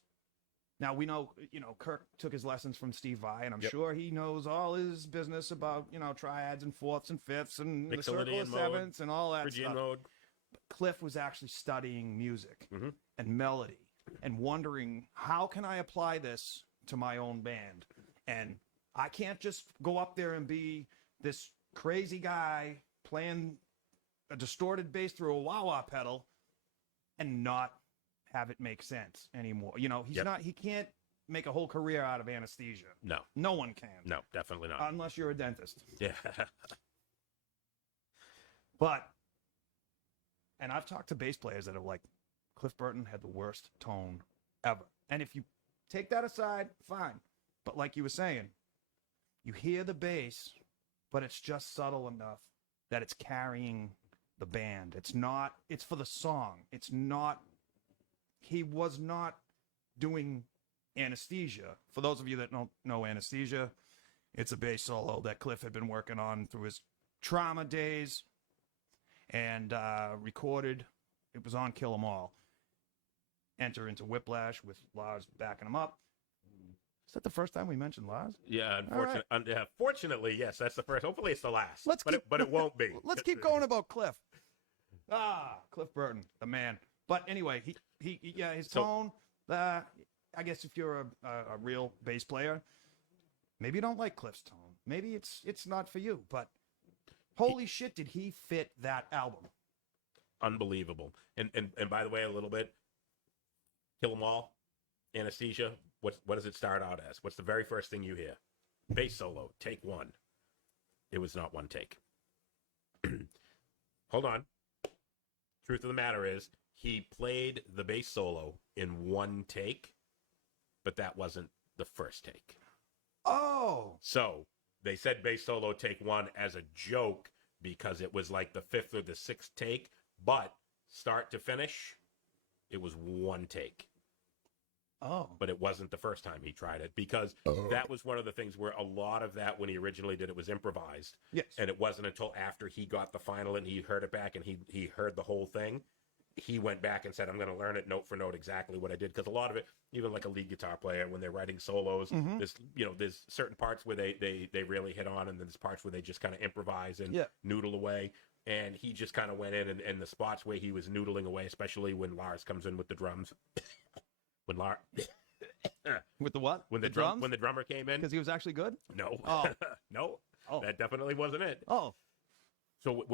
Now we know, Kirk took his lessons from Steve Vai, and I'm sure he knows all his business about, triads and fourths and fifths and the circle of sevenths and all that Phrygian stuff. mode. But Cliff was actually studying music and melody and wondering, how can I apply this to my own band? And I can't just go up there and be this crazy guy playing a distorted bass through a wah-wah pedal and not have it make sense anymore. He can't make a whole career out of anesthesia. No one can. No, definitely not. Unless you're a dentist. Yeah. And I've talked to bass players that are like, Cliff Burton had the worst tone ever. And if you take that aside, fine. But like you were saying, you hear the bass, but it's just subtle enough that it's carrying the band. It's for the song. He was not doing Anesthesia. For those of you that don't know Anesthesia, it's a bass solo that Cliff had been working on through his Trauma days and recorded. It was on Kill 'Em All. Enter into Whiplash with Lars backing him up. Is that the first time we mentioned Lars? Yeah, fortunately, yes, that's the first. Hopefully it's the last. But it won't be. Let's keep going about Cliff. Cliff Burton, the man. But anyway, his tone, I guess if you're a real bass player, maybe you don't like Cliff's tone. Maybe it's not for you, but holy shit, did he fit that album. Unbelievable. And by the way, a little bit, Kill 'Em All, Anesthesia, what does it start out as? What's the very first thing you hear? Bass solo, take one. It was not one take. Hold on. Truth of the matter is, he played the bass solo in one take, but that wasn't the first take. Oh! So, they said bass solo take one as a joke because it was like the fifth or the sixth take, but start to finish, it was one take. Oh. But it wasn't the first time he tried it because that was one of the things where a lot of that when he originally did it was improvised. Yes. And it wasn't until after he got the final and he heard it back and he heard the whole thing, he went back and said, I'm going to learn it note for note exactly what I did. Because a lot of it, even like a lead guitar player, when they're writing solos, there's certain parts where they really hit on, and then there's parts where they just kind of improvise and noodle away. And he just kind of went in, and the spots where he was noodling away, especially when Lars comes in with the drums. With the what? When the drummer came in. Because he was actually good? No. Oh. No. Oh. That definitely wasn't it. Oh. So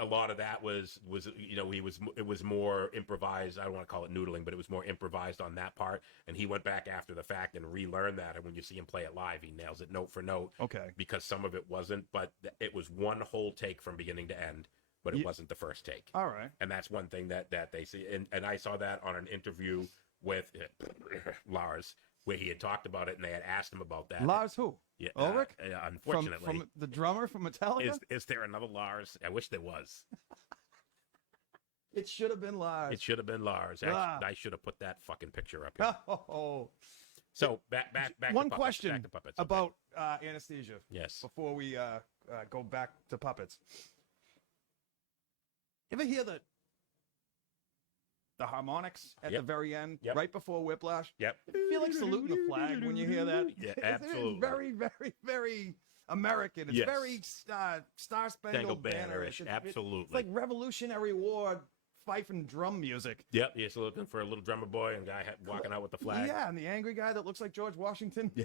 a lot of that was it was more improvised. I don't want to call it noodling, but it was more improvised on that part. And he went back after the fact and relearned that. And when you see him play it live, he nails it note for note. Okay. Because some of it wasn't, but it was one whole take from beginning to end. But it wasn't the first take. All right. And that's one thing that they see. And I saw that on an interview with Lars, where he had talked about it, and they had asked him about that. Lars who? Yeah, Ulrich? Unfortunately. From the drummer from Metallica? Is there another Lars? I wish there was. It should have been Lars. It should have been Lars. I should have put that fucking picture up here. Oh. So, back One to puppets, question back to puppets. about anesthesia. Yes. Before we go back to puppets. You ever hear the harmonics at the very end, right before Whiplash? Yep. I feel like saluting the flag when you hear that. Yeah, absolutely. It's very, very, very American. It's very Star-Spangled Banner-ish. Absolutely. It's like Revolutionary War fife and drum music. Yep. You're still looking for a little drummer boy and guy walking out with the flag. Yeah, and the angry guy that looks like George Washington. Yeah.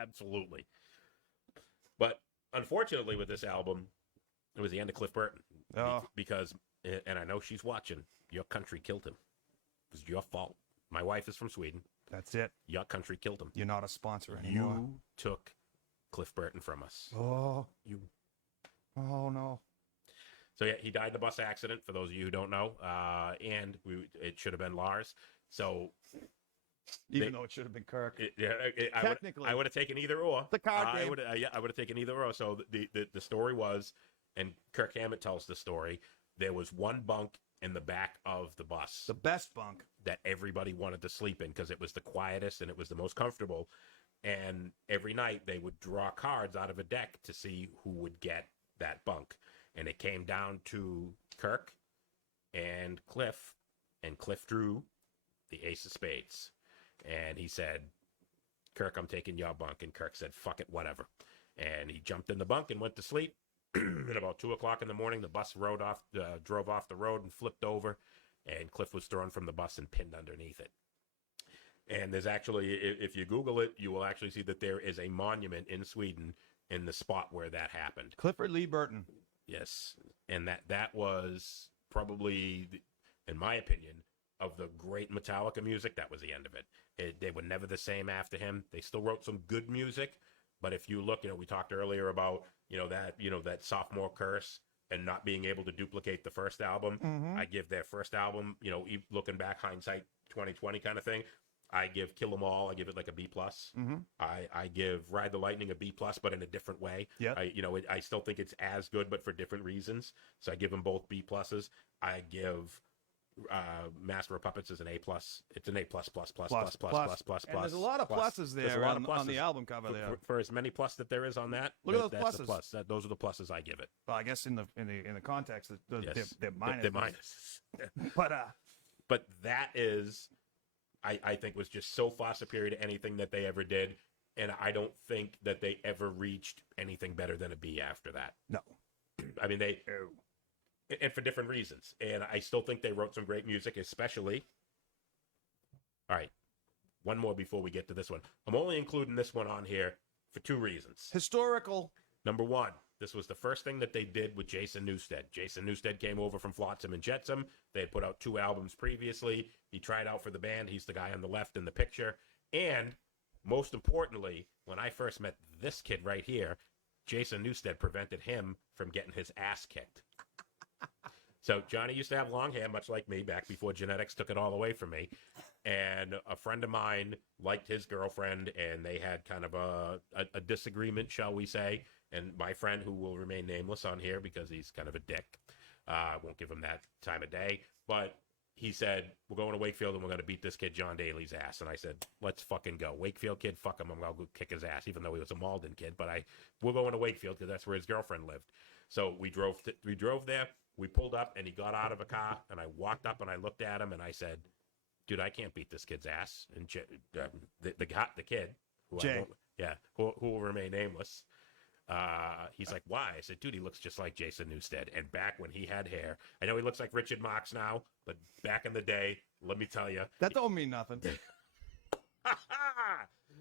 Absolutely. But unfortunately with this album, it was the end of Cliff Burton. Oh. because, and I know she's watching, your country killed him. It was your fault. My wife is from Sweden. That's it. Your country killed him. You're not a sponsor anymore. You took Cliff Burton from us. Oh. You. Oh, no. So yeah, he died in a bus accident. For those of you who don't know, and it should have been Lars. So Even though it should have been Kirk. I would have taken either or. The card game. I would have taken either or. So the story was, and Kirk Hammett tells the story. There was one bunk in the back of the bus, The best bunk. that everybody wanted to sleep in because it was the quietest and it was the most comfortable. And every night they would draw cards out of a deck to see who would get that bunk. And it came down to Kirk and Cliff drew the ace of spades. And he said, Kirk, I'm taking your bunk. And Kirk said, fuck it, whatever. And he jumped in the bunk and went to sleep. At about 2 o'clock in the morning, the bus drove off the road and flipped over. And Cliff was thrown from the bus and pinned underneath it. And there's actually, if you Google it, you will actually see that there is a monument in Sweden in the spot where that happened. Clifford Lee Burton. Yes. And that was probably, in my opinion, of the great Metallica music, that was the end of it. They were never the same after him. They still wrote some good music, but if you look, we talked earlier about, that sophomore curse and not being able to duplicate the first album. Mm-hmm. I give their first album, looking back, hindsight 2020 kind of thing. I give Kill 'Em All, I give it like a B+. Mm-hmm. I give Ride the Lightning a B+, but in a different way. Yeah. I still think it's as good, but for different reasons. So I give them both B+. I give Master of Puppets as an A+. It's an A+++++++++++++++++++++++++++++++++++++++++++++++++++++++++++++++++ And there's a lot of pluses there on the album cover there. For as many plus that there is on that, Look at those that's pluses. the plus. Those are the pluses I give it. Well, I guess in the context, Yes. they're minus. They're minuses. But that is, I think, was just so far superior to anything that they ever did. And I don't think that they ever reached anything better than a B after that. no. I mean, and for different reasons. And I still think they wrote some great music, especially. All right. One more before we get to this one. I'm only including this one on here for two reasons. Historical. Number one, this was the first thing that they did with Jason Newsted. Jason Newsted came over from Flotsam and Jetsam. They had put out 2 albums previously. He tried out for the band. He's the guy on the left in the picture. And most importantly, when I first met this kid right here, Jason Newsted prevented him from getting his ass kicked. So Johnny used to have long hair, much like me, back before genetics took it all away from me. And a friend of mine liked his girlfriend, and they had kind of a disagreement, shall we say. And my friend, who will remain nameless on here because he's kind of a dick, won't give him that time of day, but he said, we're going to Wakefield and we're going to beat this kid John Daly's ass. And I said, let's fucking go. Wakefield kid, fuck him. I'm going to go kick his ass, even though he was a Malden kid. But we're going to Wakefield because that's where his girlfriend lived. So we drove there. We pulled up and he got out of a car. And I walked up and I looked at him and I said, dude, I can't beat this kid's ass. And the kid, who will remain nameless, he's like, why? I said, dude, he looks just like Jason Newsted. And back when he had hair, I know he looks like Richard Marx now, but back in the day, let me tell you, That don't mean nothing.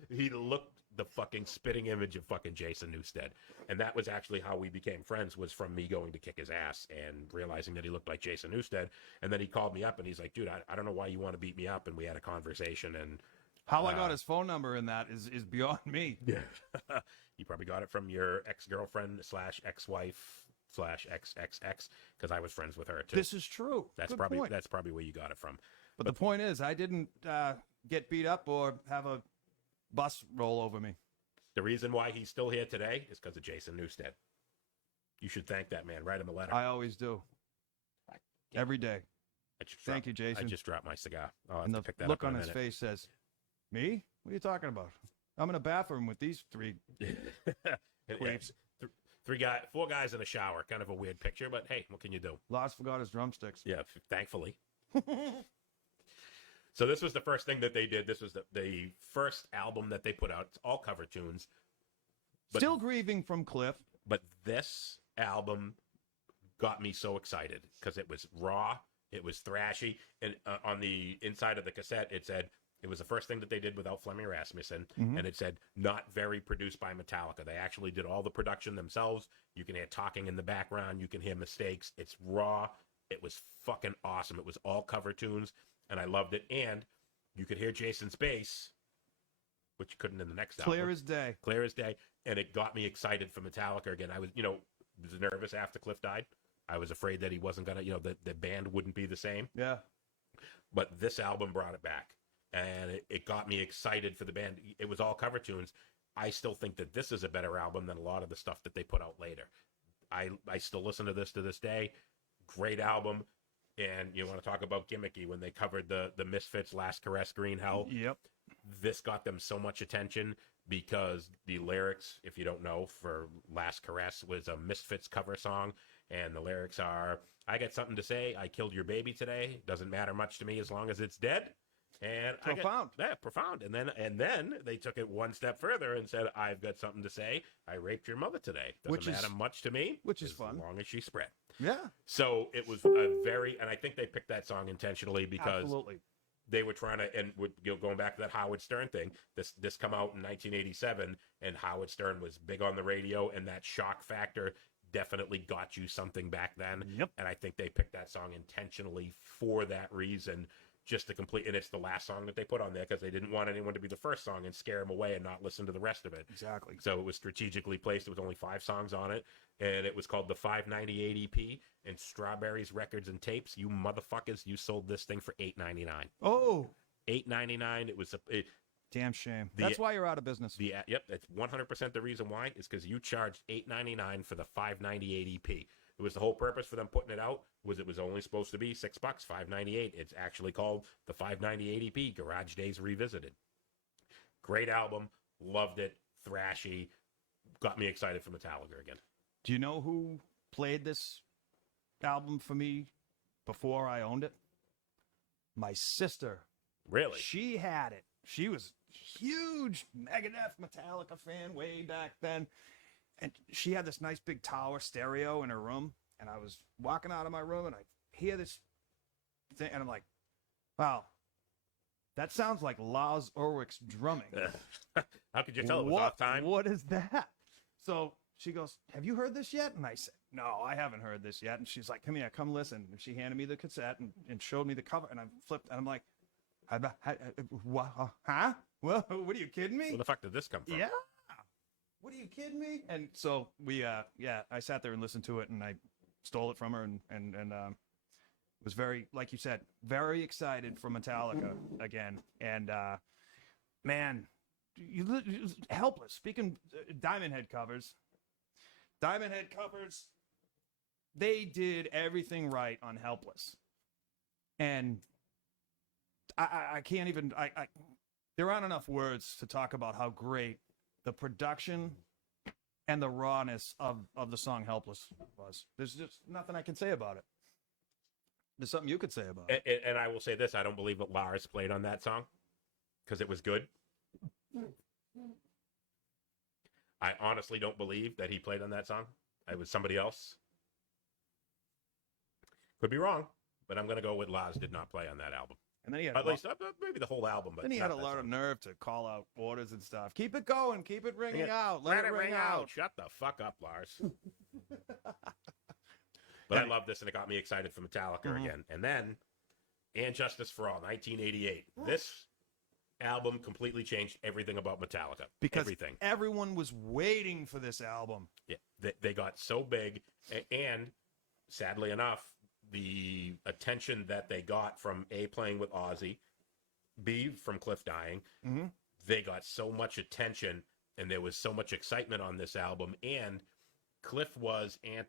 he looked the fucking spitting image of fucking Jason Newsted. And that was actually how we became friends, was from me going to kick his ass and realizing that he looked like Jason Newsted. And then he called me up and he's like, dude, I don't know why you want to beat me up. And we had a conversation. And How I got his phone number in that is beyond me. yeah. You probably got it from your ex-girlfriend / ex-wife / XXX, because I was friends with her too. This is true. That's Good probably point. that's probably where you got it from. But the point is, I didn't get beat up or have a bus roll over me. The reason why he's still here today is because of Jason Newsted. You should thank that man. Write him a letter. I always do. Every day. Thank you, Jason. I just dropped my cigar. I'll have And to the pick that look up in on a his minute. face says, me? What are you talking about? I'm in a bathroom with these 3 queefs. Four guys in a shower. Kind of a weird picture, but hey, what can you do? Lars forgot his drumsticks. Yeah, thankfully. So this was the first thing that they did. This was the first album that they put out. It's all cover tunes. But, Still grieving from Cliff. But this album got me so excited because it was raw. It was thrashy. And on the inside of the cassette, it said, It was the first thing that they did without Fleming Rasmussen, Mhm. and it said not very produced by Metallica. They actually did all the production themselves. You can hear talking in the background. You can hear mistakes. It's raw. It was fucking awesome. It was all cover tunes, and I loved it. And you could hear Jason's bass, which you couldn't in the next Clear album. as day. Clear as day. And it got me excited for Metallica again. I was, was nervous after Cliff died. I was afraid that he wasn't going to, the band wouldn't be the same. Yeah. But this album brought it back. And it got me excited for the band. It was all cover tunes. I still think that this is a better album than a lot of the stuff that they put out later. I still listen to this day. Great album. And you want to talk about gimmicky when they covered the Misfits' Last Caress, Green Hell. Yep. This got them so much attention because the lyrics, if you don't know, for Last Caress was a Misfits cover song. And the lyrics are, I got something to say. I killed your baby today. Doesn't matter much to me as long as it's dead. And Profound. Profound. And then they took it one step further and said, I've got something to say. I raped your mother today. Doesn't matter much to me. Which is fun. As long as she spread. Yeah. So it was and I think they picked that song intentionally because Absolutely. they were trying to, and going back to that Howard Stern thing, this come out in 1987, and Howard Stern was big on the radio, and that shock factor definitely got you something back then. Yep. And I think they picked that song intentionally for that reason, just to complete, and it's the last song that they put on there because they didn't want anyone to be the first song and scare them away and not listen to the rest of it. Exactly. So it was strategically placed. There was only 5 songs on it, and it was called the 598 EP. And Strawberries Records and Tapes, you motherfuckers, you sold this thing for $8.99. Oh, $8.99. It was damn shame. That's why you're out of business. Yep, that's 100% the reason why. Is because you charged $8.99 for the 598 EP. It was the whole purpose for them putting it out was it was only supposed to be $6, $5.98. It's actually called the 598 EP, Garage Days Revisited. Great album, loved it, thrashy, got me excited for Metallica again. Do you know who played this album for me before I owned it? My sister. Really? She had it. She was a huge Megadeth Metallica fan way back then. And she had this nice big tower stereo in her room. And I was walking out of my room and I hear this thing. And I'm like, wow, that sounds like Lars Ulrich's drumming. How could you tell it was off time? What is that? So she goes, have you heard this yet? And I said, no, I haven't heard this yet. And she's like, come here, come listen. And she handed me the cassette and showed me the cover. And I flipped and I'm like, huh? Well, what are you kidding me? Where the fuck did this come from? Yeah. What are you kidding me? And so I sat there and listened to it and I stole it from her and was very, like you said, very excited for Metallica again. And man, you Helpless. Speaking Diamond Head covers, they did everything right on Helpless. And I can't even, there aren't enough words to talk about how great the production and the rawness of the song Helpless was. There's just nothing I can say about it. There's something you could say about it. And I will say this, I don't believe that Lars played on that song because it was good. I honestly don't believe that he played on that song. It was somebody else. Could be wrong, but I'm going to go with Lars did not play on that album. And then he had At least maybe the whole album. But then he had a lot of nerve to call out orders and stuff. Keep it going. Keep it ringing out. Let it ring out. Shut the fuck up, Lars. But I love this, and it got me excited for Metallica again. And then, And Justice for All, 1988. This album completely changed everything about Metallica. Because everything. Everyone was waiting for this album. Yeah, they got so big, and sadly enough, the attention that they got from A, playing with Ozzy, B, from Cliff dying, they got so much attention, and there was so much excitement on this album, and Cliff was I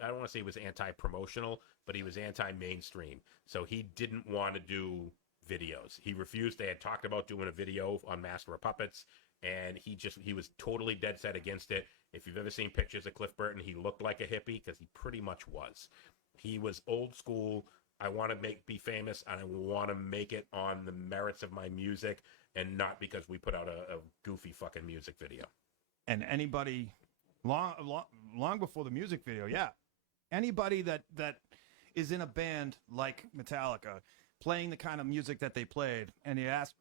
don't want to say he was anti-promotional, but he was anti-mainstream. So he didn't want to do videos. He refused. They had talked about doing a video on Master of Puppets, and he was totally dead set against it. If you've ever seen pictures of Cliff Burton, he looked like a hippie because he pretty much was. He was old school. I want to be famous, and I want to make it on the merits of my music and not because we put out a goofy fucking music video. And anybody long before the music video, anybody that is in a band like Metallica playing the kind of music that they played, and you ask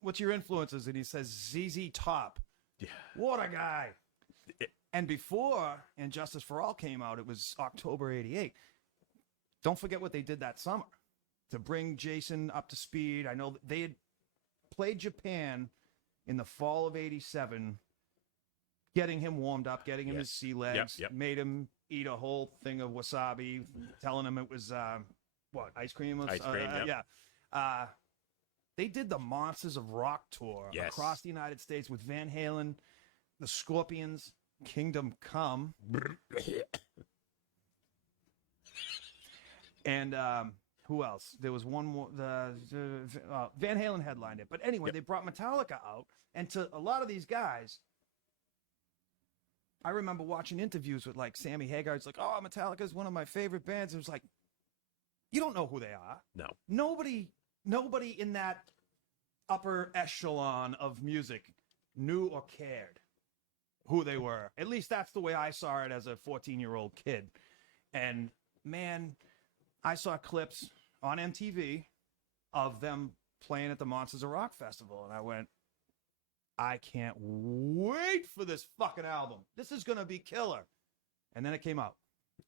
what's your influences? And he says ZZ Top. Yeah. What a guy. And before And Justice for All came out, it was October 88. Don't forget what they did that summer to bring Jason up to speed. I know they had played Japan in the fall of 87, getting him warmed up, getting him his sea legs, made him eat a whole thing of wasabi, telling him it was, ice cream? Ice cream, yeah. They did the Monsters of Rock tour across the United States with Van Halen, the Scorpions, Kingdom Come. And who else? There was one more. Van Halen headlined it. But anyway, they brought Metallica out. And to a lot of these guys, I remember watching interviews with like Sammy Hagar. It's like, oh, Metallica is one of my favorite bands. It was like, you don't know who they are. No. Nobody in that upper echelon of music knew or cared who they were. At least that's the way I saw it as a 14-year-old kid. And man, I saw clips on MTV of them playing at the Monsters of Rock Festival. And I went, I can't wait for this fucking album. This is going to be killer. And then it came out.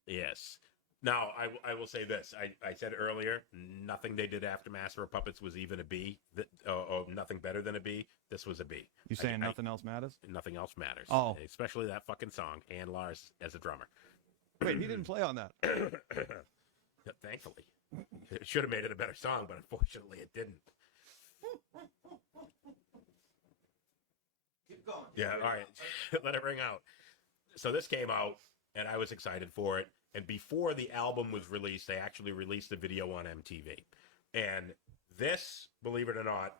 Yes. Now, I will say this. I said earlier, nothing they did after Master of Puppets was even a B, or nothing better than a B. This was a B. You saying nothing else matters? Nothing else matters. Oh. Especially that fucking song, and Lars as a drummer. Wait, he didn't play on that. Thankfully. It should have made it a better song, but unfortunately it didn't. Keep going. Yeah, all right. Let it ring out. So this came out, and I was excited for it. And before the album was released, they actually released a video on MTV. And this, believe it or not,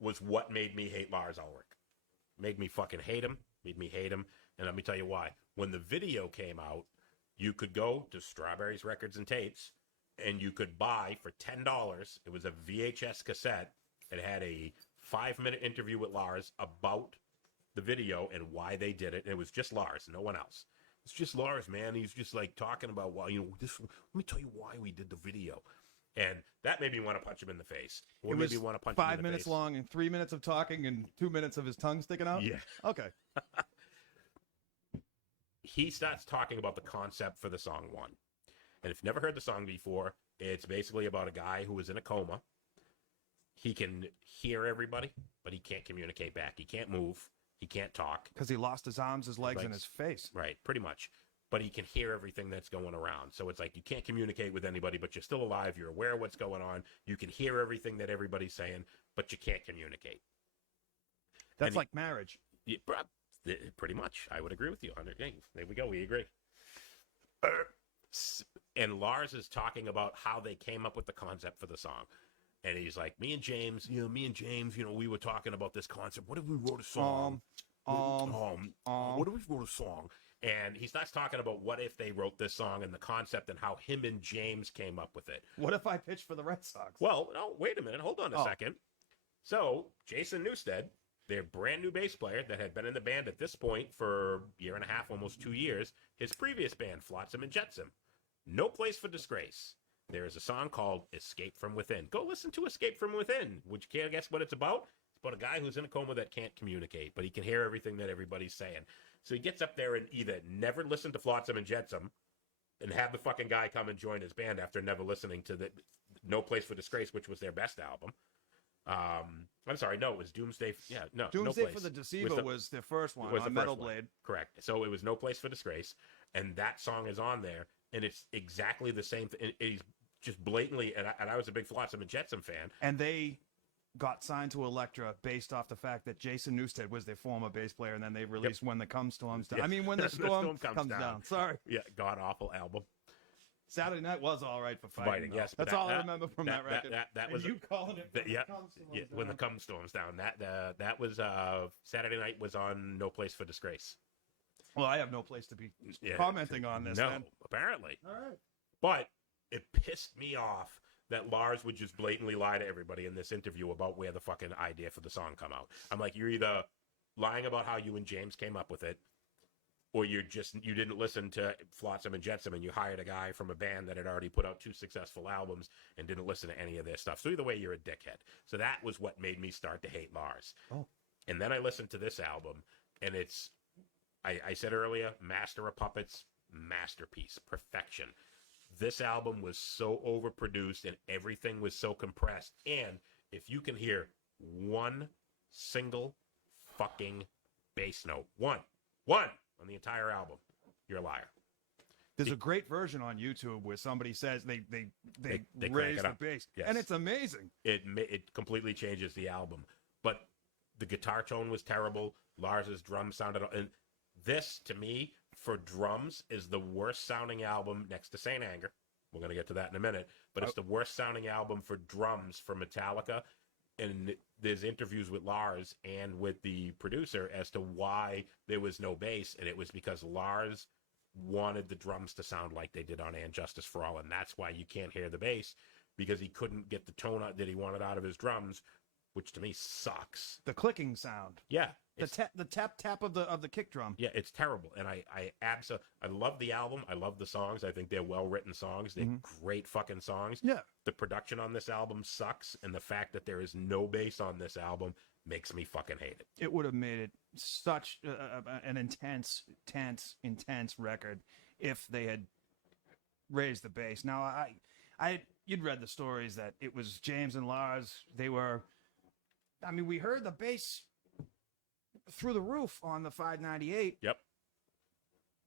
was what made me hate Lars Ulrich. Made me fucking hate him. Made me hate him. And let me tell you why. When the video came out, you could go to Strawberries Records and Tapes, and you could buy for $10. It was a VHS cassette. It had a 5-minute interview with Lars about the video and why they did it. And it was just Lars, no one else. It's just Lars, man. He's just like talking about why, this. Let me tell you why we did the video. And that made me want to punch him in the face. Or it was want to punch 5 minutes long and 3 minutes of talking and 2 minutes of his tongue sticking out? Yeah. Okay. He starts talking about the concept for the song One. And if you've never heard the song before, it's basically about a guy who is in a coma. He can hear everybody, but he can't communicate back. He can't move. He can't talk. Because he lost his arms, his legs, and his face. Right, pretty much. But he can hear everything that's going around. So it's like you can't communicate with anybody, but you're still alive. You're aware of what's going on. You can hear everything that everybody's saying, but you can't communicate. That's like marriage. Yeah, pretty much. I would agree with you. There we go. We agree. And Lars is talking about how they came up with the concept for the song. And he's like, me and James, we were talking about this concept. What if we wrote a song? What if we wrote a song? And he starts talking about what if they wrote this song and the concept and how him and James came up with it. What if I pitched for the Red Sox? Well, no, wait a minute. Hold on a second. So, Jason Newsted, their brand new bass player that had been in the band at this point for a year and a half, almost 2 years, his previous band, Flotsam and Jetsam, No Place for Disgrace. There is a song called Escape from Within. Go listen to Escape from Within. Would you care to guess what it's about? It's about a guy who's in a coma that can't communicate, but he can hear everything that everybody's saying. So he gets up there and either never listen to Flotsam and Jetsam and have the fucking guy come and join his band after never listening to the No Place for Disgrace, which was their best album. I'm sorry, no, it was Doomsday. Doomsday No for the Deceiver was their first one on Metal Blade. Correct. So it was No Place for Disgrace, and that song is on there, and it's exactly the same thing. He's just blatantly, and I was a big Flotsam and Jetsam fan. And they got signed to Elektra based off the fact that Jason Newsted was their former bass player, and then they released When the Cum Storms Down. Yep. I mean, When the Storm comes down. Sorry. Yeah, god-awful album. Saturday Night was all right for fighting. Yes, that's all I remember from that record. That was you calling it When the Cum Storms Down. That was Saturday Night was on No Place for Disgrace. Well, I have no place to be commenting on this. No, then. apparently. All right. But it pissed me off that Lars would just blatantly lie to everybody in this interview about where the fucking idea for the song come out. I'm like, you're either lying about how you and James came up with it, or you didn't listen to Flotsam and Jetsam and you hired a guy from a band that had already put out 2 successful albums and didn't listen to any of their stuff. So either way, you're a dickhead. So that was what made me start to hate Lars. Oh. And then I listened to this album, and it's, I said earlier, Master of Puppets, masterpiece, perfection. This album was so overproduced and everything was so compressed. And if you can hear one single fucking bass note, one on the entire album, you're a liar. There's a great version on YouTube where somebody says they crank raise it the up. bass, Yes. and it's amazing. It completely changes the album. But the guitar tone was terrible. Lars's drums sounded, and this to me for drums is the worst sounding album next to Saint Anger. We're gonna get to that in a minute, but it's the worst sounding album for drums for Metallica. And there's interviews with Lars and with the producer as to why there was no bass, and it was because Lars wanted the drums to sound like they did on And Justice for All, and that's why you can't hear the bass, because he couldn't get the tone out that he wanted out of his drums, which to me sucks. The clicking sound, Yeah, the tap of the kick drum. yeah, it's terrible, and I love the album. I love the songs. I think they're well written songs. They're great fucking songs. Yeah. The production on this album sucks, and the fact that there is no bass on this album makes me fucking hate it. It would have made it such an intense record if they had raised the bass. Now, you'd read the stories that it was James and Lars. They were, I mean, we heard the bass through the roof on the 598. Yep.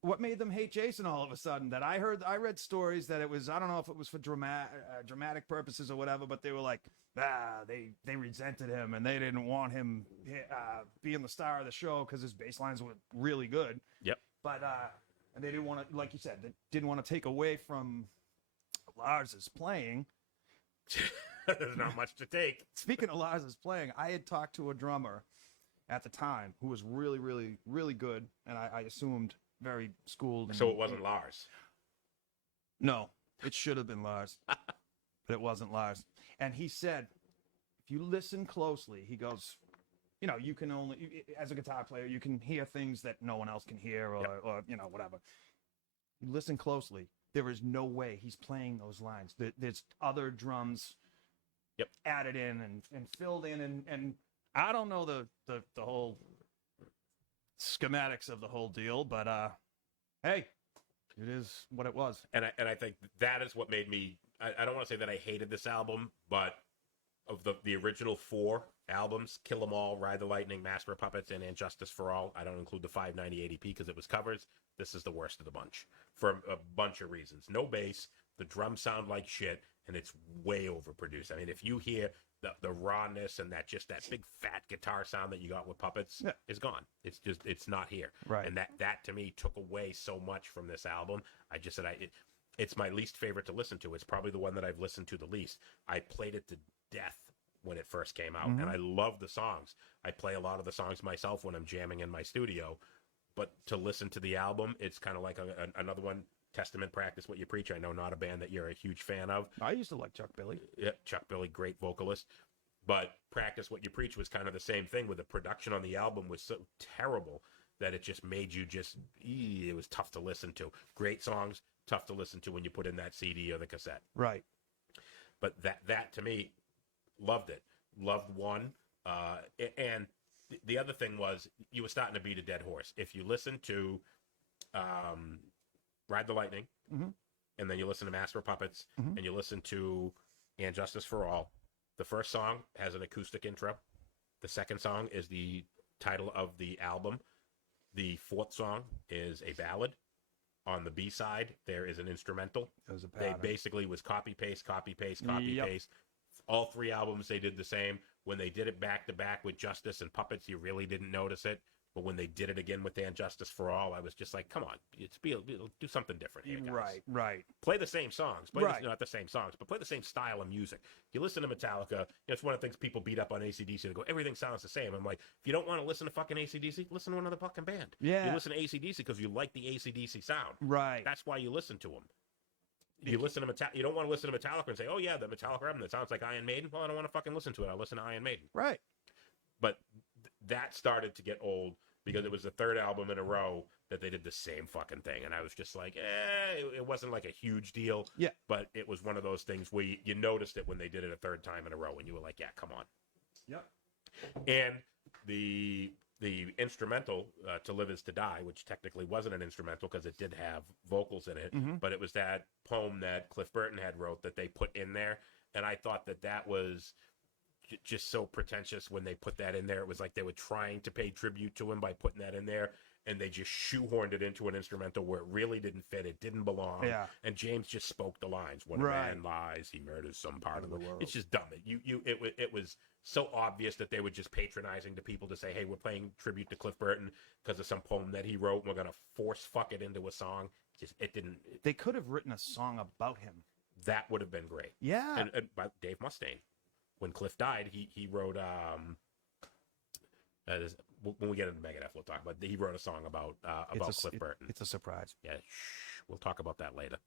What made them hate Jason all of a sudden? That I read stories that it was, I don't know if it was for dramatic purposes or whatever, but they were like, they resented him and they didn't want him being the star of the show because his bass lines were really good. Yep. But and they didn't want to, like you said, they didn't want to take away from Lars's playing. There's not much to take. Speaking of Lars's playing, I had talked to a drummer at the time who was really, really, really good, and I assumed very schooled. And, So it wasn't Lars. No, it should have been Lars, but it wasn't Lars. And he said, if you listen closely, he goes, you know, you can only, as a guitar player, you can hear things that no one else can hear, or you know, whatever. You listen closely. There is no way he's playing those lines. There's other drums added in and filled in, and I don't know the whole schematics of the whole deal, but hey, it is what it was. And I think that is what made me, I don't want to say that I hated this album, but of the original 4 albums, Kill 'Em All, Ride the Lightning, Master of Puppets, and Justice for All, I don't include the 598 EP because it was covers. This is the worst of the bunch for a bunch of reasons. No bass, the drums sound like shit, and it's way overproduced. I mean, if you hear the rawness and that big fat guitar sound that you got with Puppets is gone. It's not here. Right. And that to me took away so much from this album. I just said it's my least favorite to listen to. It's probably the one that I've listened to the least. I played it to death when it first came out, and I love the songs. I play a lot of the songs myself when I'm jamming in my studio, but to listen to the album, it's kind of like another one. Testament, Practice What You Preach. I know not a band that you're a huge fan of. I used to like Chuck Billy. Yeah, Chuck Billy, great vocalist. But Practice What You Preach was kind of the same thing, where the production on the album was so terrible that it just made you it was tough to listen to. Great songs, tough to listen to when you put in that CD or the cassette. Right. But that to me, loved it. Loved one. And the other thing was, you were starting to beat a dead horse. If you listen to Ride the Lightning, and then you listen to Master of Puppets, and you listen to And Justice for All, the first song has an acoustic intro. The second song is the title of the album. The fourth song is a ballad. On the B-side, there is an instrumental. They basically was copy-paste. All 3 albums, they did the same. When they did it back-to-back with Justice and Puppets, you really didn't notice it. But when they did it again with And Justice for All, I was just like, come on, do something different here, guys. Right. Play the same songs. Not the same songs, but play the same style of music. You listen to Metallica, it's one of the things people beat up on AC/DC. They go, everything sounds the same. I'm like, if you don't want to listen to fucking AC/DC, listen to another fucking band. Yeah. You listen to AC/DC because you like the AC/DC sound. Right. That's why you listen to them. You listen to you don't want to listen to Metallica and say, oh yeah, the Metallica album that sounds like Iron Maiden. Well, I don't want to fucking listen to it. I'll listen to Iron Maiden. Right. But that started to get old because it was the 3rd album in a row that they did the same fucking thing, and I was just like, it wasn't like a huge deal. Yeah. But it was one of those things where you noticed it when they did it a third time in a row, and you were like, yeah, come on. Yep. And the instrumental, To Live Is to Die, which technically wasn't an instrumental because it did have vocals in it, Mhm. but it was that poem that Cliff Burton had wrote that they put in there, and I thought that was just so pretentious when they put that in there. It was like they were trying to pay tribute to him by putting that in there, and they just shoehorned it into an instrumental where it really didn't fit. It didn't belong. Yeah. And James just spoke the lines. When Right. a man lies, he murders some part of the world. world. It's just dumb. It was so obvious that they were just patronizing to people to say, hey, we're playing tribute to Cliff Burton because of some poem that he wrote, and we're going to force fuck it into a song. It didn't. They could have written a song about him. That would have been great. Yeah. And by Dave Mustaine, when Cliff died, he wrote when we get into Megadeth, we'll talk about. He wrote a song about Cliff Burton. It's a surprise. Yeah, we'll talk about that later.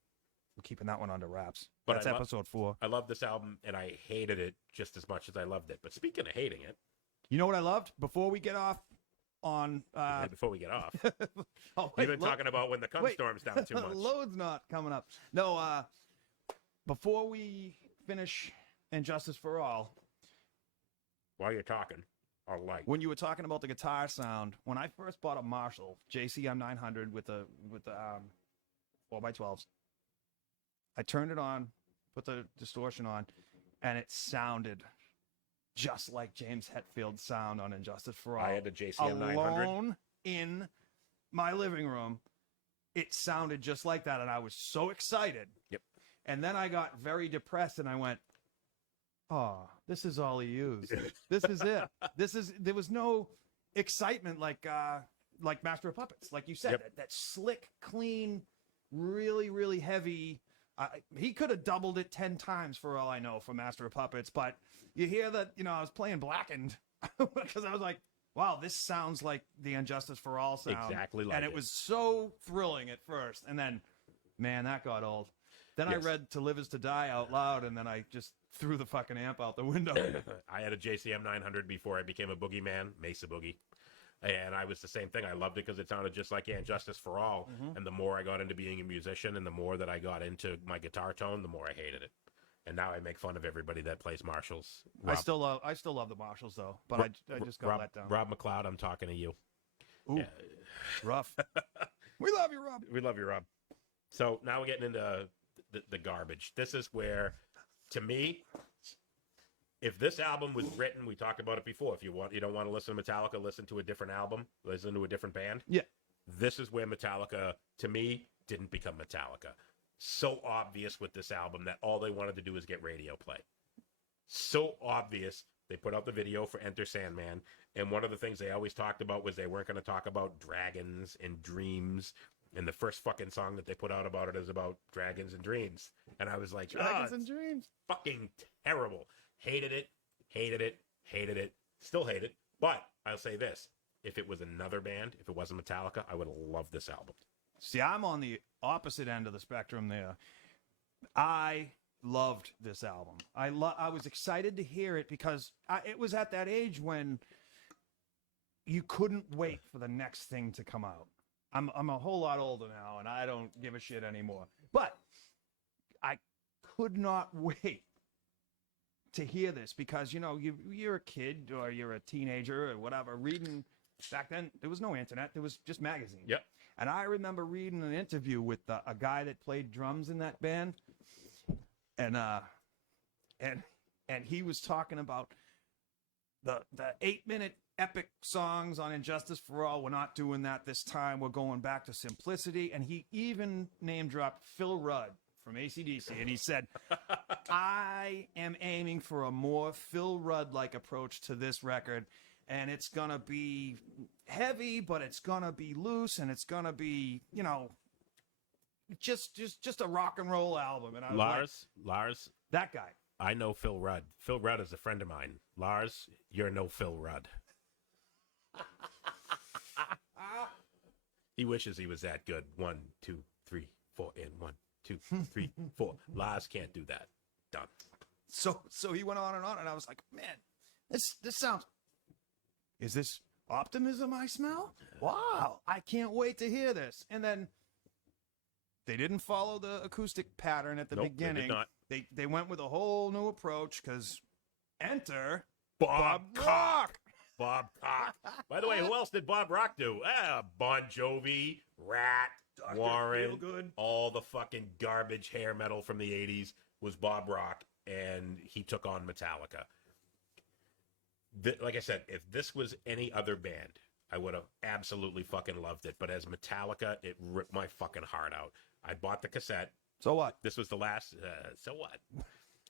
We're keeping that one under wraps. But That's episode 4. I love this album, and I hated it just as much as I loved it. But speaking of hating it, You know what I loved? Before we get off on... before we get off, oh, you've been talking about when the cum storms down too much. Load's not coming up. No, before we finish Injustice for All, While you're talking, I'll like. when you were talking about the guitar sound, when I first bought a Marshall JCM 900 with the 4x12s, I turned it on, put the distortion on, and it sounded just like James Hetfield's sound on Injustice for All. I had a JCM 900. Alone in my living room, it sounded just like that, and I was so excited. Yep. And then I got very depressed, and I went, "Oh, this is all he used. This is it. There was no excitement like Master of Puppets, like you said. Yep. That slick, clean, really, really heavy. He could have doubled it 10 times for all I know for Master of Puppets, but you hear that, I was playing Blackened because I was like, wow, this sounds like the Injustice for All sound. Exactly like and it was so thrilling at first. And then, man, that got old. Then I Yes. read To Live Is to Die out loud, and then I just threw the fucking amp out the window. I had a JCM 900 before I became a boogeyman, Mesa Boogie. And I was the same thing. I loved it because it sounded just like Injustice for All. Mhm. And the more I got into being a musician and the more that I got into my guitar tone, the more I hated it. And now I make fun of everybody that plays Marshalls. I still love the Marshalls, though, but I just got let down. Rob McLeod, I'm talking to you. Ooh, Yeah. rough. We love you, Rob. We love you, Rob. So now we're getting into the garbage. This is where, to me, if this album was written, we talked about it before. If you don't want to listen to Metallica, listen to a different album, listen to a different band. Yeah. This is where Metallica, to me, didn't become Metallica. So obvious with this album that all they wanted to do was get radio play. So obvious. They put out the video for Enter Sandman, and one of the things they always talked about was they weren't going to talk about dragons and dreams. And the first fucking song that they put out about it is about dragons and dreams. And I was like, Dragons oh, and Dreams. fucking terrible. Hated it, hated it, hated it, still hate it. But I'll say this. If it was another band, if it wasn't Metallica, I would have loved this album. See, I'm on the opposite end of the spectrum there. I loved this album. I was excited to hear it because it was at that age when you couldn't wait for the next thing to come out. I'm a whole lot older now, and I don't give a shit anymore. But I could not wait to hear this because, you're a kid or you're a teenager or whatever, reading. Back then, there was no internet. There was just magazines. Yep. And I remember reading an interview with a guy that played drums in that band. And he was talking about the 8-minute epic songs on Injustice for All. We're not doing that this time. We're going back to simplicity. And he even name dropped Phil Rudd from AC/DC. And he said, I am aiming for a more Phil Rudd-like approach to this record. And it's going to be heavy, but it's going to be loose. And it's going to be, just a rock and roll album. And I was Lars, that guy. I know Phil Rudd. Phil Rudd is a friend of mine. Lars, you're no Phil Rudd. He wishes he was that good. 1, 2, 3, 4, and 1, 2, 3, 4. Lars can't do that. Done. So he went on, and I was like, man, this sounds. Is this optimism I smell? Wow, I can't wait to hear this. And then they didn't follow the acoustic pattern at the Nope, beginning. They did not. They went with a whole new approach because enter Bob Rock. Bob Cock. By the way, who else did Bob Rock do? Bon Jovi, Rat, Dr. Warren, Feelgood. all the fucking garbage hair metal from the 80s was Bob Rock, and he took on Metallica. Like I said, if this was any other band, I would have absolutely fucking loved it. But as Metallica, it ripped my fucking heart out. I bought the cassette. So what? This was the last. So what?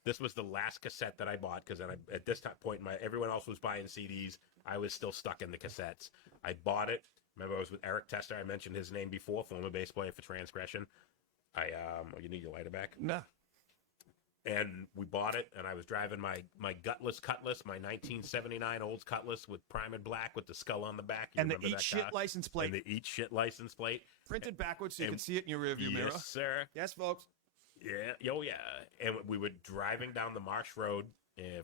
This was the last cassette that I bought because then at this point, everyone else was buying CDs. I was still stuck in the cassettes. I bought it. Remember, I was with Eric Tester. I mentioned his name before, former bass player for Transgression. You need your lighter back? Nah. And we bought it, and I was driving my gutless Cutlass, my 1979 Olds Cutlass with primed black with the skull on the back. And the Eat Shit license plate. And the Eat Shit license plate. Printed backwards so you can see it in your rearview mirror. Yes, sir. Yes, folks. Yeah, oh yeah. And we were driving down the Marsh Road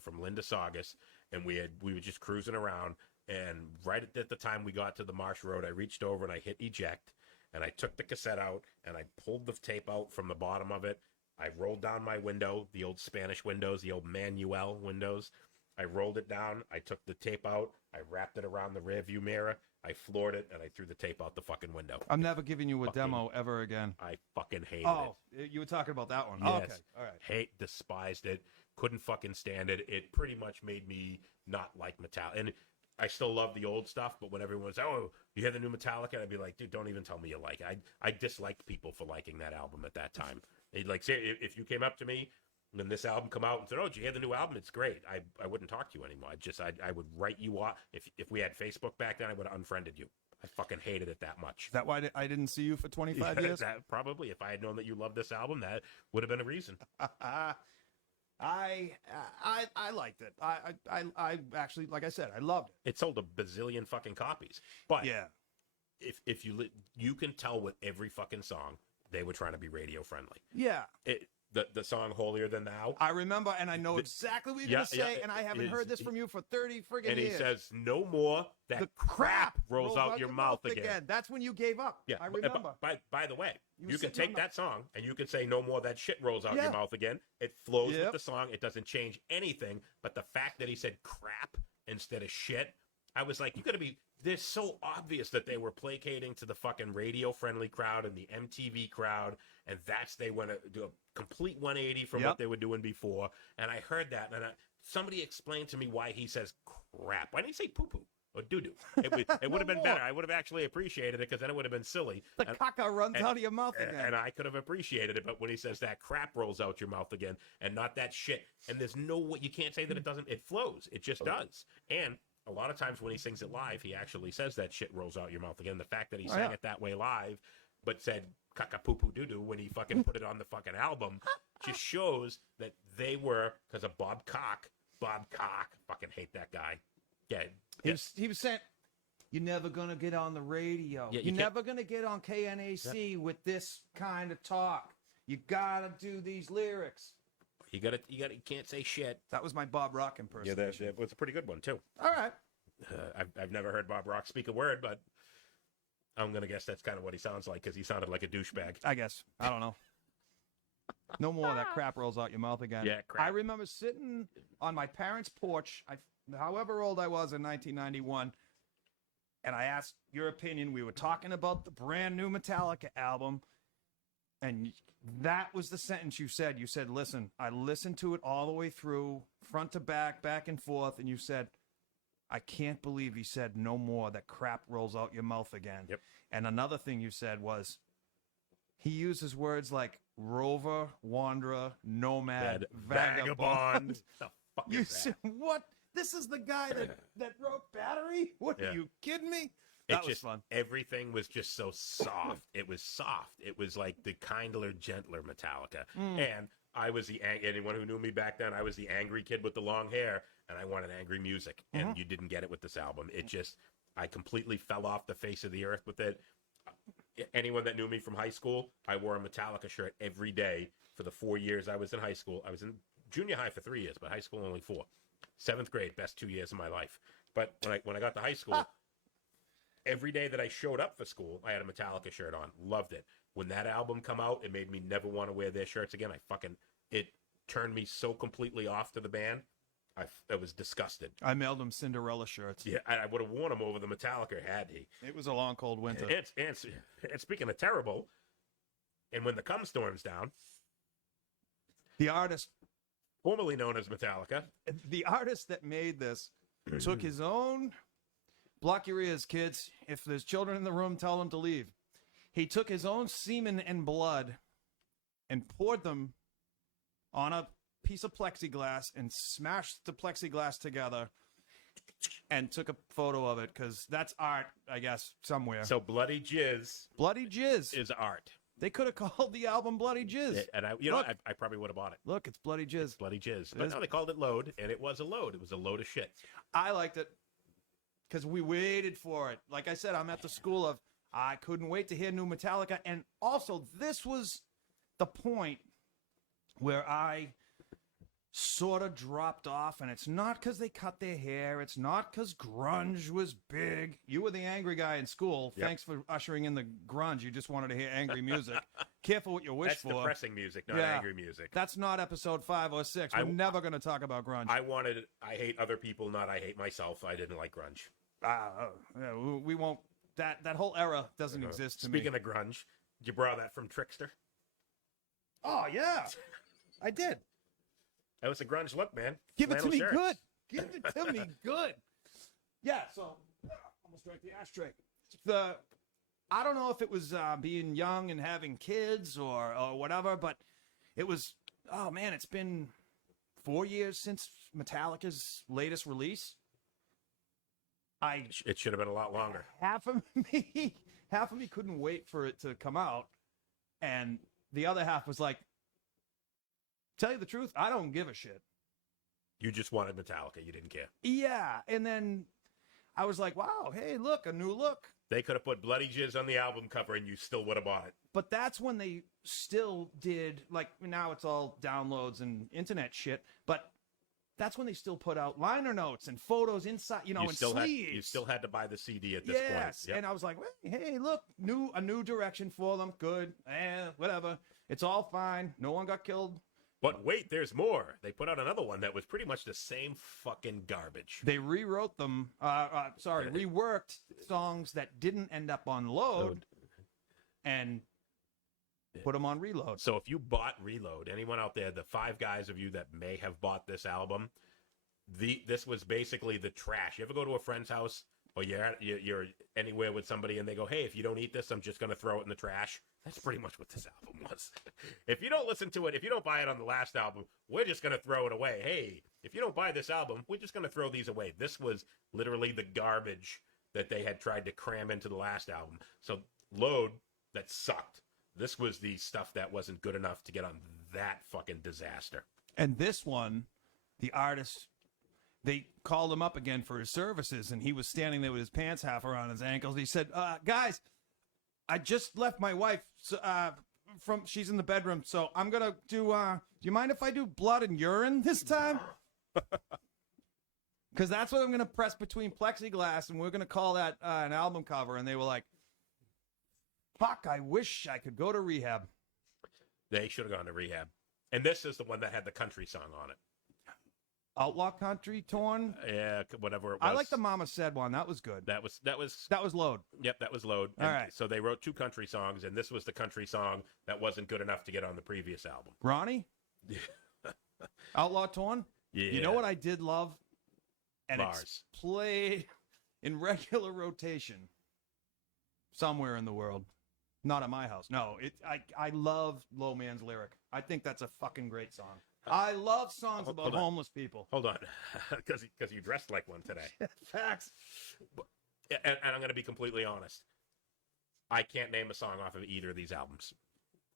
from Linda Saugus, and we were just cruising around. And right at the time we got to the Marsh Road, I reached over and I hit eject, and I took the cassette out and I pulled the tape out from the bottom of it. I rolled down my window, the old Spanish windows, the old Manuel windows. I rolled it down. I took the tape out. I wrapped it around the rear view mirror. I floored it, and I threw the tape out the fucking window. I'm never giving you a demo ever again. I fucking hated it. You were talking about that one. Yes. Oh, okay. All right. Despised it. Couldn't fucking stand it. It pretty much made me not like Metallica. And I still love the old stuff, but when everyone was, oh, you hear the new Metallica? I'd be like, dude, don't even tell me you like it. I disliked people for liking that album at that time. They'd like say, if you came up to me when this album come out and said, oh, did you hear the new album? It's great. I wouldn't talk to you anymore. I would write you off. If we had Facebook back then, I would have unfriended you. I fucking hated it that much. Is that why I didn't see you for 25 years? Probably. If I had known that you loved this album, that would have been a reason. I liked it. I actually, like I said, I loved it. It sold a bazillion fucking copies. But yeah, if you can tell with every fucking song, they were trying to be radio friendly. Yeah. The song Holier Than Thou. I remember, and I know exactly what you're going to say, and I haven't heard this from you for 30 friggin' years. And he says, no more that the crap rolls out your mouth again. That's when you gave up. Yeah. I remember. By the way, you can sitting take that song, and you can say, no more that shit rolls out your mouth again. It flows with the song. It doesn't change anything. But the fact that he said crap instead of shit, I was like, you got to be... They're so obvious that they were placating to the fucking radio-friendly crowd and the MTV crowd, and they went to do a complete 180 from what they were doing before. And I heard that, and somebody explained to me why he says crap. Why didn't he say poo-poo or doo-doo? It would have been better. I would have actually appreciated it, because then it would have been silly. The caca runs out of your mouth again. And I could have appreciated it, but when he says that crap rolls out your mouth again, and not that shit, and there's no way, you can't say that it doesn't, it flows. It just does. And a lot of times when he sings it live, he actually says that shit rolls out your mouth again. The fact that he sang it that way live, but said caca poo poo doo doo when he fucking put it on the fucking album, just shows that they were, because of Bob Cock, fucking hate that guy. Yeah. He was saying, you're never going to get on the radio. Yeah, you're never going to get on KNAC with this kind of talk. You got to do these lyrics. You can't say shit. That was my Bob Rock impersonation. Yeah, that was a pretty good one, too. All right. I've never heard Bob Rock speak a word, but I'm going to guess that's kind of what he sounds like, because he sounded like a douchebag. I guess. I don't know. No more of that crap rolls out your mouth again. Yeah, crap. I remember sitting on my parents' porch, however old I was in 1991, and I asked your opinion. We were talking about the brand new Metallica album, and that was the sentence you said. You said, listen, I listened to it all the way through, front to back, back and forth, and you said, I can't believe he said no more that crap rolls out your mouth again. Yep. And another thing you said was, he uses words like rover, wanderer, nomad, vagabond. The fuck You is that? said, what? This is the guy that wrote Battery? What, are you kidding me? That was fun. Everything was just so soft. It was soft. It was like the kindler, gentler Metallica. And I was anyone who knew me back then, I was the angry kid with the long hair, and I wanted angry music. And you didn't get it with this album. It just, I completely fell off the face of the earth with it. Anyone that knew me from high school, I wore a Metallica shirt every day for the 4 years I was in high school. I was in junior high for 3 years, but high school only 4. 7th grade, best 2 years of my life. But when I got to high school, every day that I showed up for school, I had a Metallica shirt on. Loved it. When that album come out, it made me never want to wear their shirts again. It turned me so completely off to the band. I was disgusted. I mailed him Cinderella shirts. Yeah, I would have worn him over the Metallica had he. It was a long, cold winter. And speaking of terrible, and when the cum storms down, The artist formerly known as Metallica, that made this took his own, block your ears, kids. If there's children in the room, tell them to leave. He took his own semen and blood and poured them on a piece of plexiglass and smashed the plexiglass together and took a photo of it because that's art, I guess, somewhere. so bloody jizz Bloody Jizz. is art. They could have called the album Bloody Jizz. And Look. I probably would have bought it. Look, it's Bloody Jizz. Bloody jizz. It But is. no, they called it Load, and it was a load. It was a load of shit. I liked it because we waited for it. Like I said, I'm at the school of I couldn't wait to hear new Metallica. And also, this was the point where I sort of dropped off. And it's not because they cut their hair. It's not because grunge was big. You were the angry guy in school. Yep. Thanks for ushering in the grunge. You just wanted to hear angry music. Careful what you wish That's for. depressing music, not Yeah. angry music. That's not episode 5 or 6. We're never going to talk about grunge. I hate other people, not I hate myself. I didn't like grunge. Yeah, we won't. That whole era doesn't exist to me. Speaking of grunge, did you borrow that from Trickster? Oh yeah, I did. That was a grunge look, man. Give it to Flannel me shirts. good. Give it to me good. Yeah. So almost drank the ashtray. I don't know if it was being young and having kids or whatever, but it was. Oh man, it's been 4 years since Metallica's latest release. It should have been a lot longer. half of me couldn't wait for it to come out, and the other half was like, tell you the truth, I don't give a shit. You just wanted Metallica. You didn't care. Yeah, and then I was like, wow, hey, look, a new look. They could have put Bloody Jizz on the album cover and you still would have bought it. But that's when they still did, like, now it's all downloads and internet shit, but that's when they still put out liner notes and photos inside, and sleeves. You still had to buy the CD at this point. Yes, Yep. and I was like, hey, look, a new direction for them. Good, whatever. It's all fine. No one got killed. But wait, there's more. They put out another one that was pretty much the same fucking garbage. They rewrote them. Reworked songs that didn't end up on Load and put them on Reload. So if you bought Reload, anyone out there, the 5 guys of you that may have bought this album, this was basically the trash. You ever go to a friend's house or you're anywhere with somebody and they go, hey, if you don't eat this, I'm just going to throw it in the trash? That's pretty much what this album was. If you don't listen to it, if you don't buy it on the last album, we're just going to throw it away. Hey, if you don't buy this album, we're just going to throw these away. This was literally the garbage that they had tried to cram into the last album. So Load, that sucked. This was the stuff that wasn't good enough to get on that fucking disaster. And this one, the artist, they called him up again for his services, and he was standing there with his pants half around his ankles. He said, guys, I just left my wife she's in the bedroom, so I'm going to do you mind if I do blood and urine this time? Because that's what I'm going to press between plexiglass, and we're going to call that an album cover. And they were like, fuck, I wish I could go to rehab. They should have gone to rehab. And this is the one that had the country song on it. Outlaw Country Torn? Yeah, whatever it was. I like the Mama Said one. That was good. That was Load. Yep, that was Load. All right. So they wrote 2 country songs, and this was the country song that wasn't good enough to get on the previous album. Ronnie? Outlaw Torn? Yeah. You know what I did love? And Mars. it's played in regular rotation somewhere in the world. Not at my house. No, I love Low Man's Lyric. I think that's a fucking great song. I love songs about homeless people. Hold on, because you dressed like one today. Facts. And I'm going to be completely honest. I can't name a song off of either of these albums.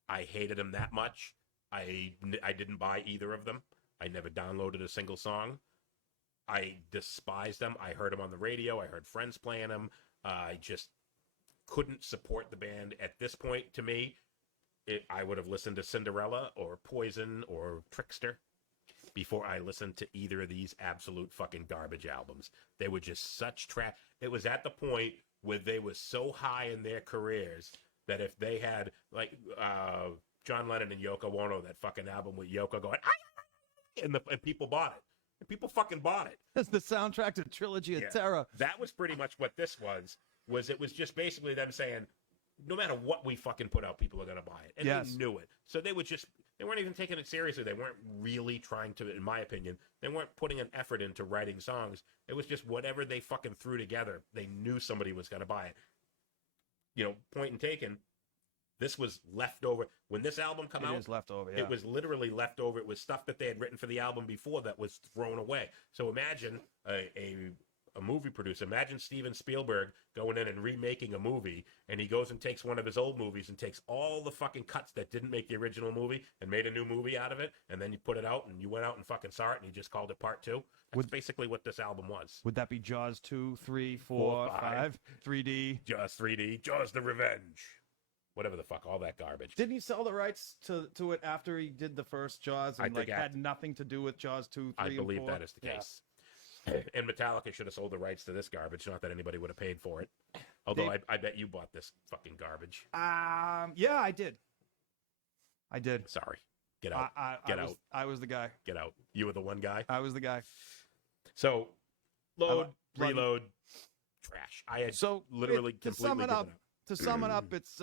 I hated them that much. I didn't buy either of them. I never downloaded a single song. I despised them. I heard them on the radio. I heard friends playing them. I just couldn't support the band at this point. To me, I would have listened to Cinderella or Poison or Trickster before I listened to either of these absolute fucking garbage albums. They were just such trash. It was at the point where they were so high in their careers that if they had like John Lennon and Yoko Ono, that fucking album with Yoko going, and people bought it. And people fucking bought it. That's the soundtrack to Trilogy of Terror. That was pretty much what this was it was just basically them saying, no matter what we fucking put out, people are going to buy it. And they knew it. So they weren't even taking it seriously. They weren't really trying to, in my opinion, they weren't putting an effort into writing songs. It was just whatever they fucking threw together, they knew somebody was going to buy it. You know, point and taken, this was leftover. When this album came out, It is leftover, yeah. it was literally leftover. It was stuff that they had written for the album before that was thrown away. So imagine a movie producer. Imagine Steven Spielberg going in and remaking a movie, and he goes and takes one of his old movies and takes all the fucking cuts that didn't make the original movie and made a new movie out of it, and then you put it out, and you went out and fucking saw it, and you just called it part 2. That's basically what this album was. Would that be Jaws 2, 3, 4, 5, 3D? Jaws 3D, Jaws the Revenge. Whatever the fuck, all that garbage. Didn't he sell the rights to it after he did the first Jaws and had nothing to do with Jaws 2, 3, I believe and 4? that is the case. And Metallica should have sold the rights to this garbage. Not that anybody would have paid for it. Although I bet you bought this fucking garbage. Yeah, I did. Sorry. Get out. Get out. I was the guy. Get out. You were the one guy? I was the guy. So, load, reload, trash. I had literally completely given up. To sum it up, it's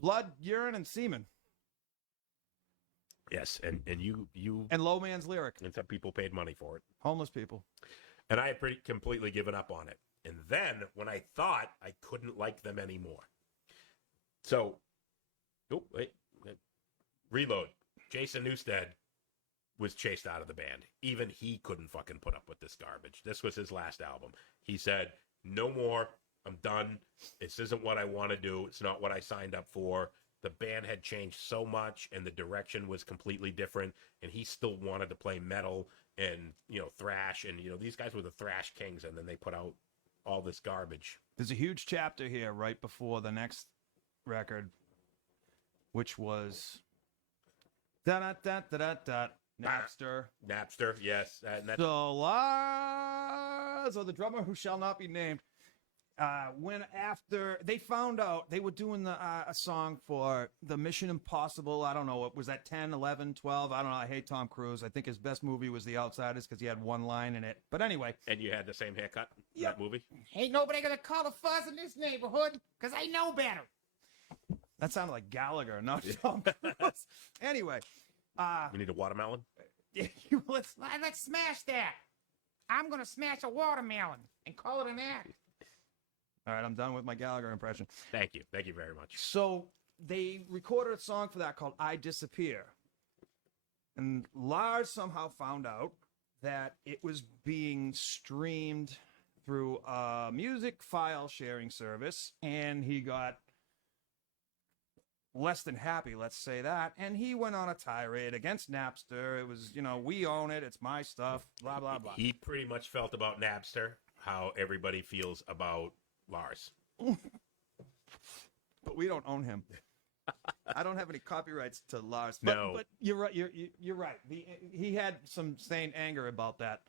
blood, urine, and semen. Yes, and you and Low Man's Lyric. And some people paid money for it. Homeless people. And I had completely given up on it. And then when I thought I couldn't like them anymore. So, reload. Jason Newsted was chased out of the band. Even he couldn't fucking put up with this garbage. This was his last album. He said, no more. I'm done. This isn't what I want to do. It's not what I signed up for. The band had changed so much and the direction was completely different. And he still wanted to play metal and, thrash. And, these guys were the thrash kings. And then they put out all this garbage. There's a huge chapter here right before the next record, which was Napster. Napster, yes. So Lars, or the drummer who shall not be named, when after they found out they were doing a song for the Mission Impossible, I don't know, what was that, 10, 11, 12? I don't know. I hate Tom Cruise. I think his best movie was The Outsiders because he had one line in it. But anyway. And you had the same haircut in that movie? Ain't nobody gonna call the fuzz in this neighborhood because I know better. That sounded like Gallagher, not Tom Cruise. Anyway. We need a watermelon? Let's smash that. I'm gonna smash a watermelon and call it an act. All right, I'm done with my Gallagher impression. Thank you. Thank you very much. So they recorded a song for that called I Disappear. And Lars somehow found out that it was being streamed through a music file sharing service, and he got less than happy, let's say that, and he went on a tirade against Napster. It was, we own it, it's my stuff, blah, blah, blah. He pretty much felt about Napster how everybody feels about Lars. But we don't own him. I don't have any copyrights to Lars. No. But you're right. You're right. He had some sane anger about that.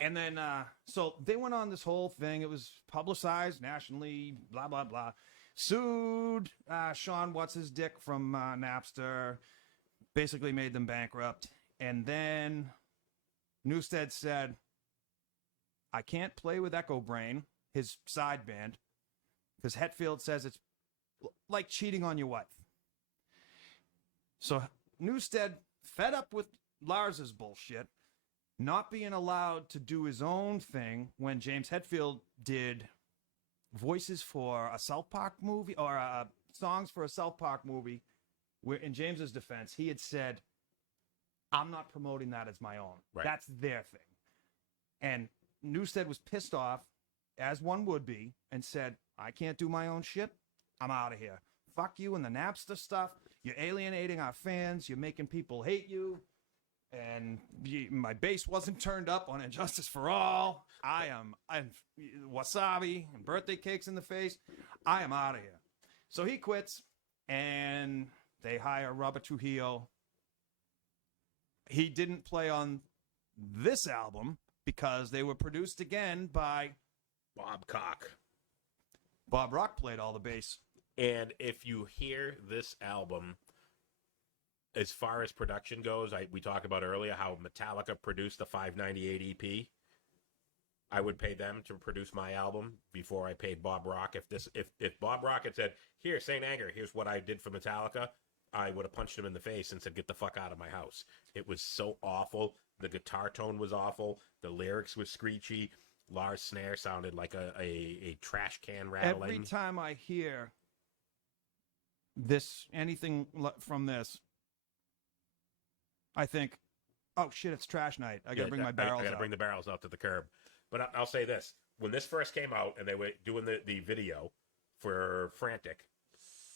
And then, so they went on this whole thing. It was publicized nationally, blah, blah, blah. Sued Sean What's-His-Dick from Napster. Basically made them bankrupt. And then Newsted said, I can't play with Echo Brain, his side band, because Hetfield says it's like cheating on your wife. So Newsted, fed up with Lars's bullshit, not being allowed to do his own thing when James Hetfield did voices for a South Park movie, or songs for a South Park movie, where in James's defense, he had said, I'm not promoting that as my own. Right. That's their thing. And Newsted was pissed off, as one would be, and said, I can't do my own shit. I'm out of here. Fuck you and the Napster stuff. You're alienating our fans. You're making people hate you. And my bass wasn't turned up on Injustice for All. I'm wasabi and birthday cakes in the face. I am out of here. So he quits, and they hire Robert Trujillo. He didn't play on this album because they were produced again by Bob Cock. Bob Rock played all the bass. And if you hear this album, as far as production goes, we talked about earlier how Metallica produced the 598 EP. I would pay them to produce my album before I paid Bob Rock. If Bob Rock had said, "Here, Saint Anger, here's what I did for Metallica," I would have punched him in the face and said, "Get the fuck out of my house." It was so awful. The guitar tone was awful. The lyrics were screechy. Lars' snare sounded like a trash can rattling. Every time I hear anything from this, I think, oh shit, it's trash night. I gotta bring my barrels I gotta out. bring the barrels out to the curb. But I'll say this. When this first came out and they were doing the video for Frantic,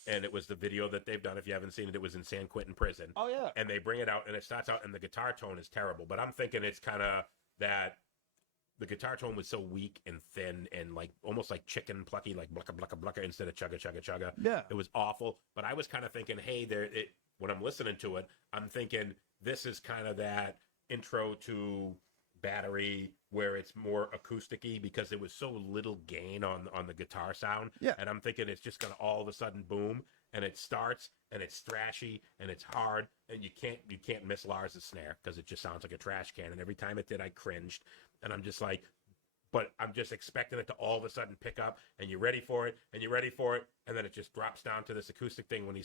and it was the video that they've done, if you haven't seen it, it was in San Quentin prison. Oh, yeah. And they bring it out, and it starts out, and the guitar tone is terrible. But I'm thinking it's kind of that the guitar tone was so weak and thin and like almost like chicken plucky, like blucka, blucka, blucka instead of chugga, chugga, chugga. Yeah. It was awful. But I was kind of thinking, hey, when I'm listening to it, I'm thinking this is kind of that intro to Battery where it's more acousticy because there was so little gain on the guitar sound. Yeah. And I'm thinking it's just going to all of a sudden boom, and it starts and it's thrashy and it's hard, and you can't miss Lars' snare because it just sounds like a trash can. And every time it did, I cringed. And I'm just like, but I'm just expecting it to all of a sudden pick up, and you're ready for it, and you're ready for it, and then it just drops down to this acoustic thing when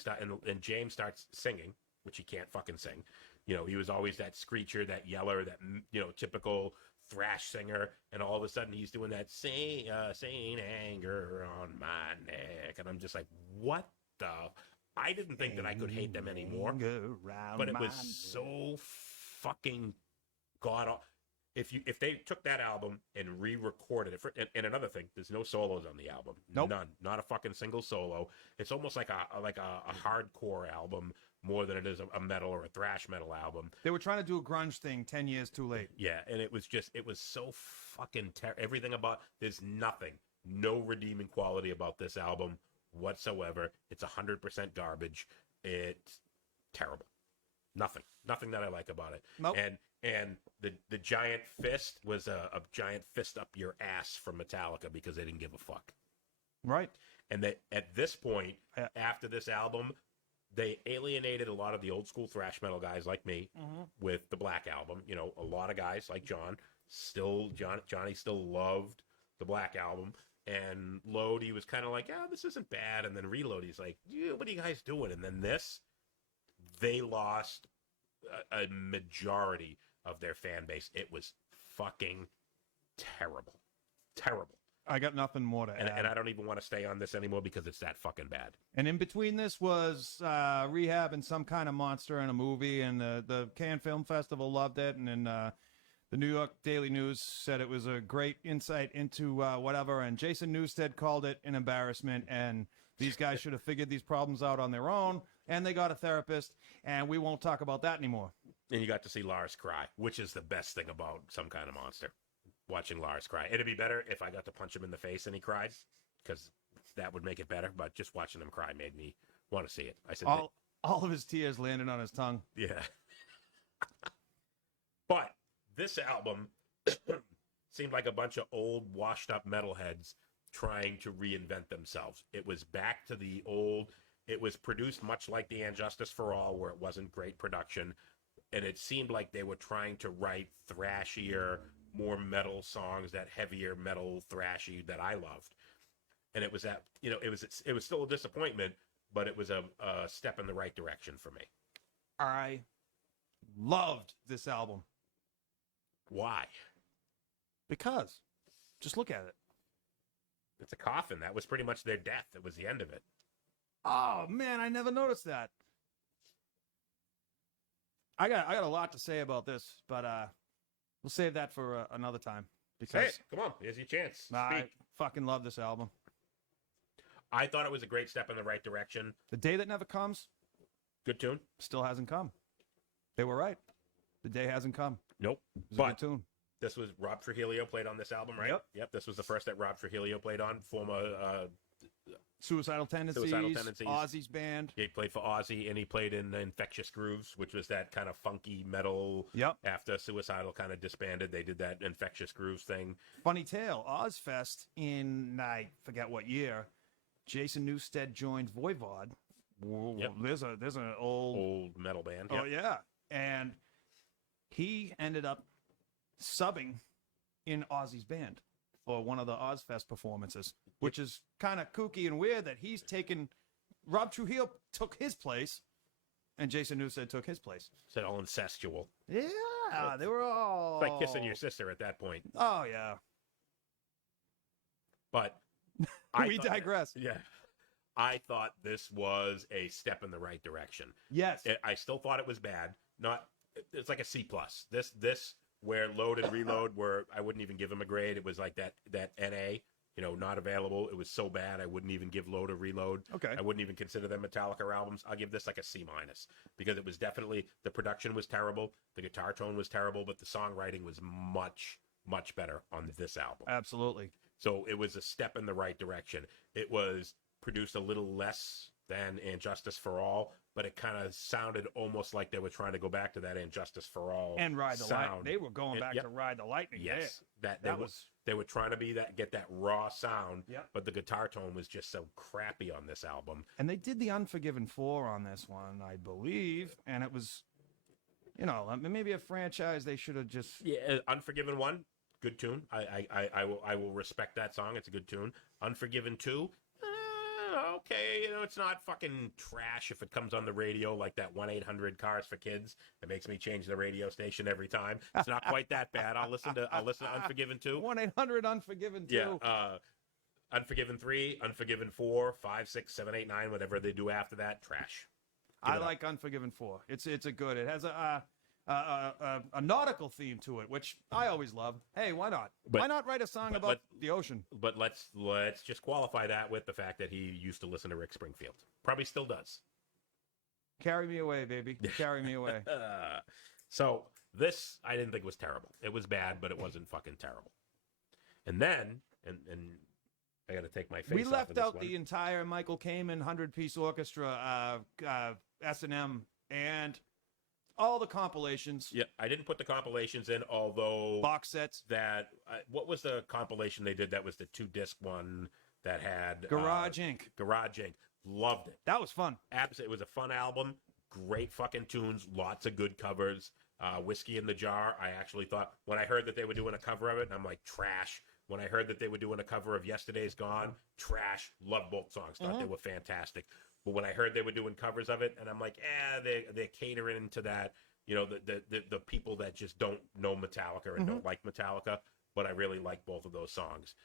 and James starts singing, which he can't fucking sing. You know, he was always that screecher, that yeller, that, you know, typical thrash singer, and all of a sudden he's doing that Saint Anger on my neck, and I'm just like, what the? I didn't think that I could hate them anymore, but it was so fucking god awful. If they took that album and re-recorded it, and another thing, there's no solos on the album. Nope. None. Not a fucking single solo. It's almost like a hardcore album more than it is a metal or a thrash metal album. They were trying to do a grunge thing 10 years too late. Yeah, and it was so fucking everything about, there's no redeeming quality about this album whatsoever. It's 100% garbage. It's terrible. Nothing that I like about it. Nope. And the giant fist was a giant fist up your ass from Metallica because they didn't give a fuck. Right. And that at this point, Yeah. after this album, they alienated a lot of the old school thrash metal guys like me with the Black Album. You know, a lot of guys like Johnny still loved the Black Album. And Load, he was kind of like, yeah, this isn't bad. And then Reload, he's like, yeah, what are you guys doing? And then they lost a majority of their fan base. It was fucking terrible. Terrible. I got nothing more to add. And I don't even want to stay on this anymore because it's that fucking bad. And in between this was Rehab and Some Kind of Monster in a movie, and the Cannes Film Festival loved it, and then the New York Daily News said it was a great insight into whatever, and Jason Newsted called it an embarrassment, and these guys should have figured these problems out on their own, and they got a therapist, and we won't talk about that anymore. And you got to see Lars cry, which is the best thing about Some Kind of Monster. Watching Lars cry. It'd be better if I got to punch him in the face and he cried, because that would make it better. But just watching him cry made me want to see it. I said, All of his tears landed on his tongue. yeah. But this album seemed like a bunch of old, washed-up metalheads trying to reinvent themselves. It was back to the old. It was produced much like the And Justice for All, where it wasn't great production, and it seemed like they were trying to write thrashier, more metal songs, that heavier metal thrashy that I loved. And it was it was still a disappointment, but it was a step in the right direction for me. I loved this album. Why? Because just look at it. It's a coffin. That was pretty much their death. It was the end of it. Oh man, I never noticed that. I got a lot to say about this, but we'll save that for another time. Say Because it. Come on. Here's your chance. I Speak. fucking love this album. I thought it was a great step in the right direction. The Day That Never Comes Good tune. still hasn't come. They were right. The day hasn't come. Nope. It's a But good tune. this was Rob Trujillo played on this album, right? Yep. This was the first that Rob Trujillo played on. Former Suicidal Tendencies, Ozzy's band. He played for Ozzy, and he played in Infectious Grooves, which was that kind of funky metal. Yep. After Suicidal kind of disbanded, they did that Infectious Grooves thing. Funny tale, Ozfest in, I forget what year, Jason Newsted joined Voivod. Yep. There's an old metal band. Oh yeah, and he ended up subbing in Ozzy's band for one of the Ozfest performances, which is kind of kooky and weird that he's taken. Rob Trujillo took his place, and Jason Newsted took his place. Said all incestual. Yeah, they were all It's like kissing your sister at that point. Oh yeah, But we digress. Yeah. I thought this was a step in the right direction. Yes, I still thought it was bad. It's like a C plus. This where Load and Reload were, I wouldn't even give them a grade. It was like that NA, not available. It was so bad I wouldn't even give Load or Reload. Okay. I wouldn't even consider them Metallica albums. I'll give this like a C minus because it was definitely, the production was terrible, the guitar tone was terrible, but the songwriting was much, much better on this album. absolutely. So it was a step in the right direction. It was produced a little less than And Justice for All, but it kind of sounded almost like they were trying to go back to that And Justice for All And Ride the sound. Lightning. They were going back to Ride the Lightning. Yes, there. they were trying to get that raw sound. Yep. But the guitar tone was just so crappy on this album. And they did the Unforgiven 4 on this one, I believe, and it was, maybe a franchise they should have just. Yeah, Unforgiven 1, good tune. I will respect that song. It's a good tune. Unforgiven 2. Okay, it's not fucking trash if it comes on the radio like that 1-800 Cars for Kids. It makes me change the radio station every time. It's not quite that bad. I'll listen to Unforgiven 2. 1-800 Unforgiven 2. Yeah, Unforgiven 3, Unforgiven 4, 5, 6, 7, 8, 9, whatever they do after that, trash. I like Unforgiven 4. It's a good. It has a nautical theme to it, which I always love. Hey, why not? Why not write a song about the ocean? But let's just qualify that with the fact that he used to listen to Rick Springfield. Probably still does. Carry me away, baby. Carry me away. So this, I didn't think was terrible. It was bad, but it wasn't fucking terrible. And then, and I got to take my face We off left of this out one. the entire Michael Kamen 100-piece orchestra, S&M, and all the compilations. Yeah, I didn't put the compilations in, although Box sets. What was the compilation they did? That was the 2-disc one that had Garage Inc. Garage Inc. Loved it. That was fun. Absolutely, it was a fun album. Great fucking tunes. Lots of good covers. Whiskey in the Jar. I actually thought when I heard that they were doing a cover of it, and I'm like, trash. When I heard that they were doing a cover of Yesterday's Gone, trash. Loved both songs. Thought they were fantastic. But when I heard they were doing covers of it, and I'm like, they're catering to that, the people that just don't know Metallica and don't like Metallica. But I really like both of those songs.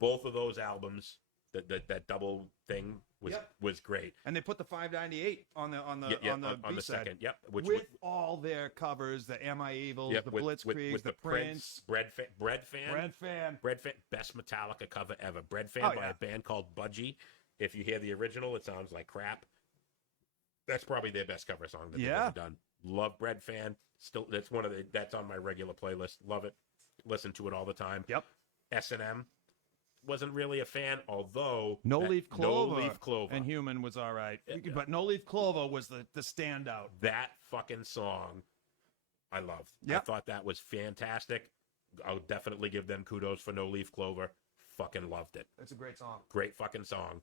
Both of those albums, that double thing was great. And they put the 598 on the B-side. Second, yep. With all their covers, the Am I Evil, the Blitzkrieg, with the Prince. Bread Fan. Best Metallica cover ever. Bread Fan by a band called Budgie. If you hear the original, it sounds like crap. That's probably their best cover song that they've ever done. Love Bread Fan. Still, that's on my regular playlist. Love it. Listen to it all the time. Yep. S&M. Wasn't really a fan, although No Leaf Clover and Human was all right. But No Leaf Clover was the standout. That fucking song I loved. Yep. I thought that was fantastic. I'll definitely give them kudos for No Leaf Clover. Fucking loved it. It's a great song. Great fucking song.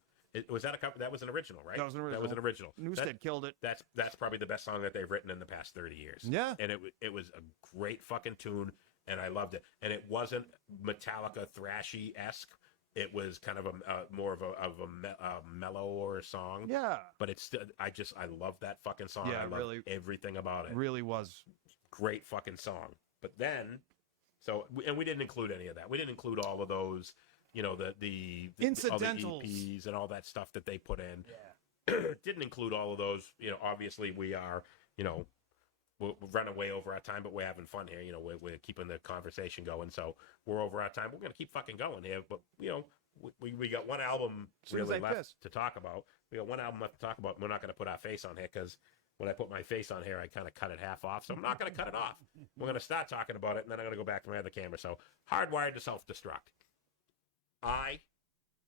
Was that a cover? That was an original, right? That was an original. Newsted killed it. That's probably the best song that they've written in the past 30 years. Yeah. And it was a great fucking tune, and I loved it. And it wasn't Metallica thrashy-esque. It was kind of more of a mellower song. Yeah. But it's still, I love that fucking song. Yeah, I love everything about it. Really was. Great fucking song. But then, we didn't include any of that. We didn't include all of those, the incidentals, other EPs and all that stuff that they put in. Yeah. Didn't include all of those. Obviously we are, we're running way over our time, but we're having fun here. We're keeping the conversation going. So we're over our time. We're going to keep fucking going here. But, we got one album really left to talk about. We got one album left to talk about. We're not going to put our face on here because when I put my face on here, I kind of cut it half off. So I'm not going to cut it off. We're going to start talking about it, and then I'm going to go back to my other camera. So Hardwired to Self-Destruct. I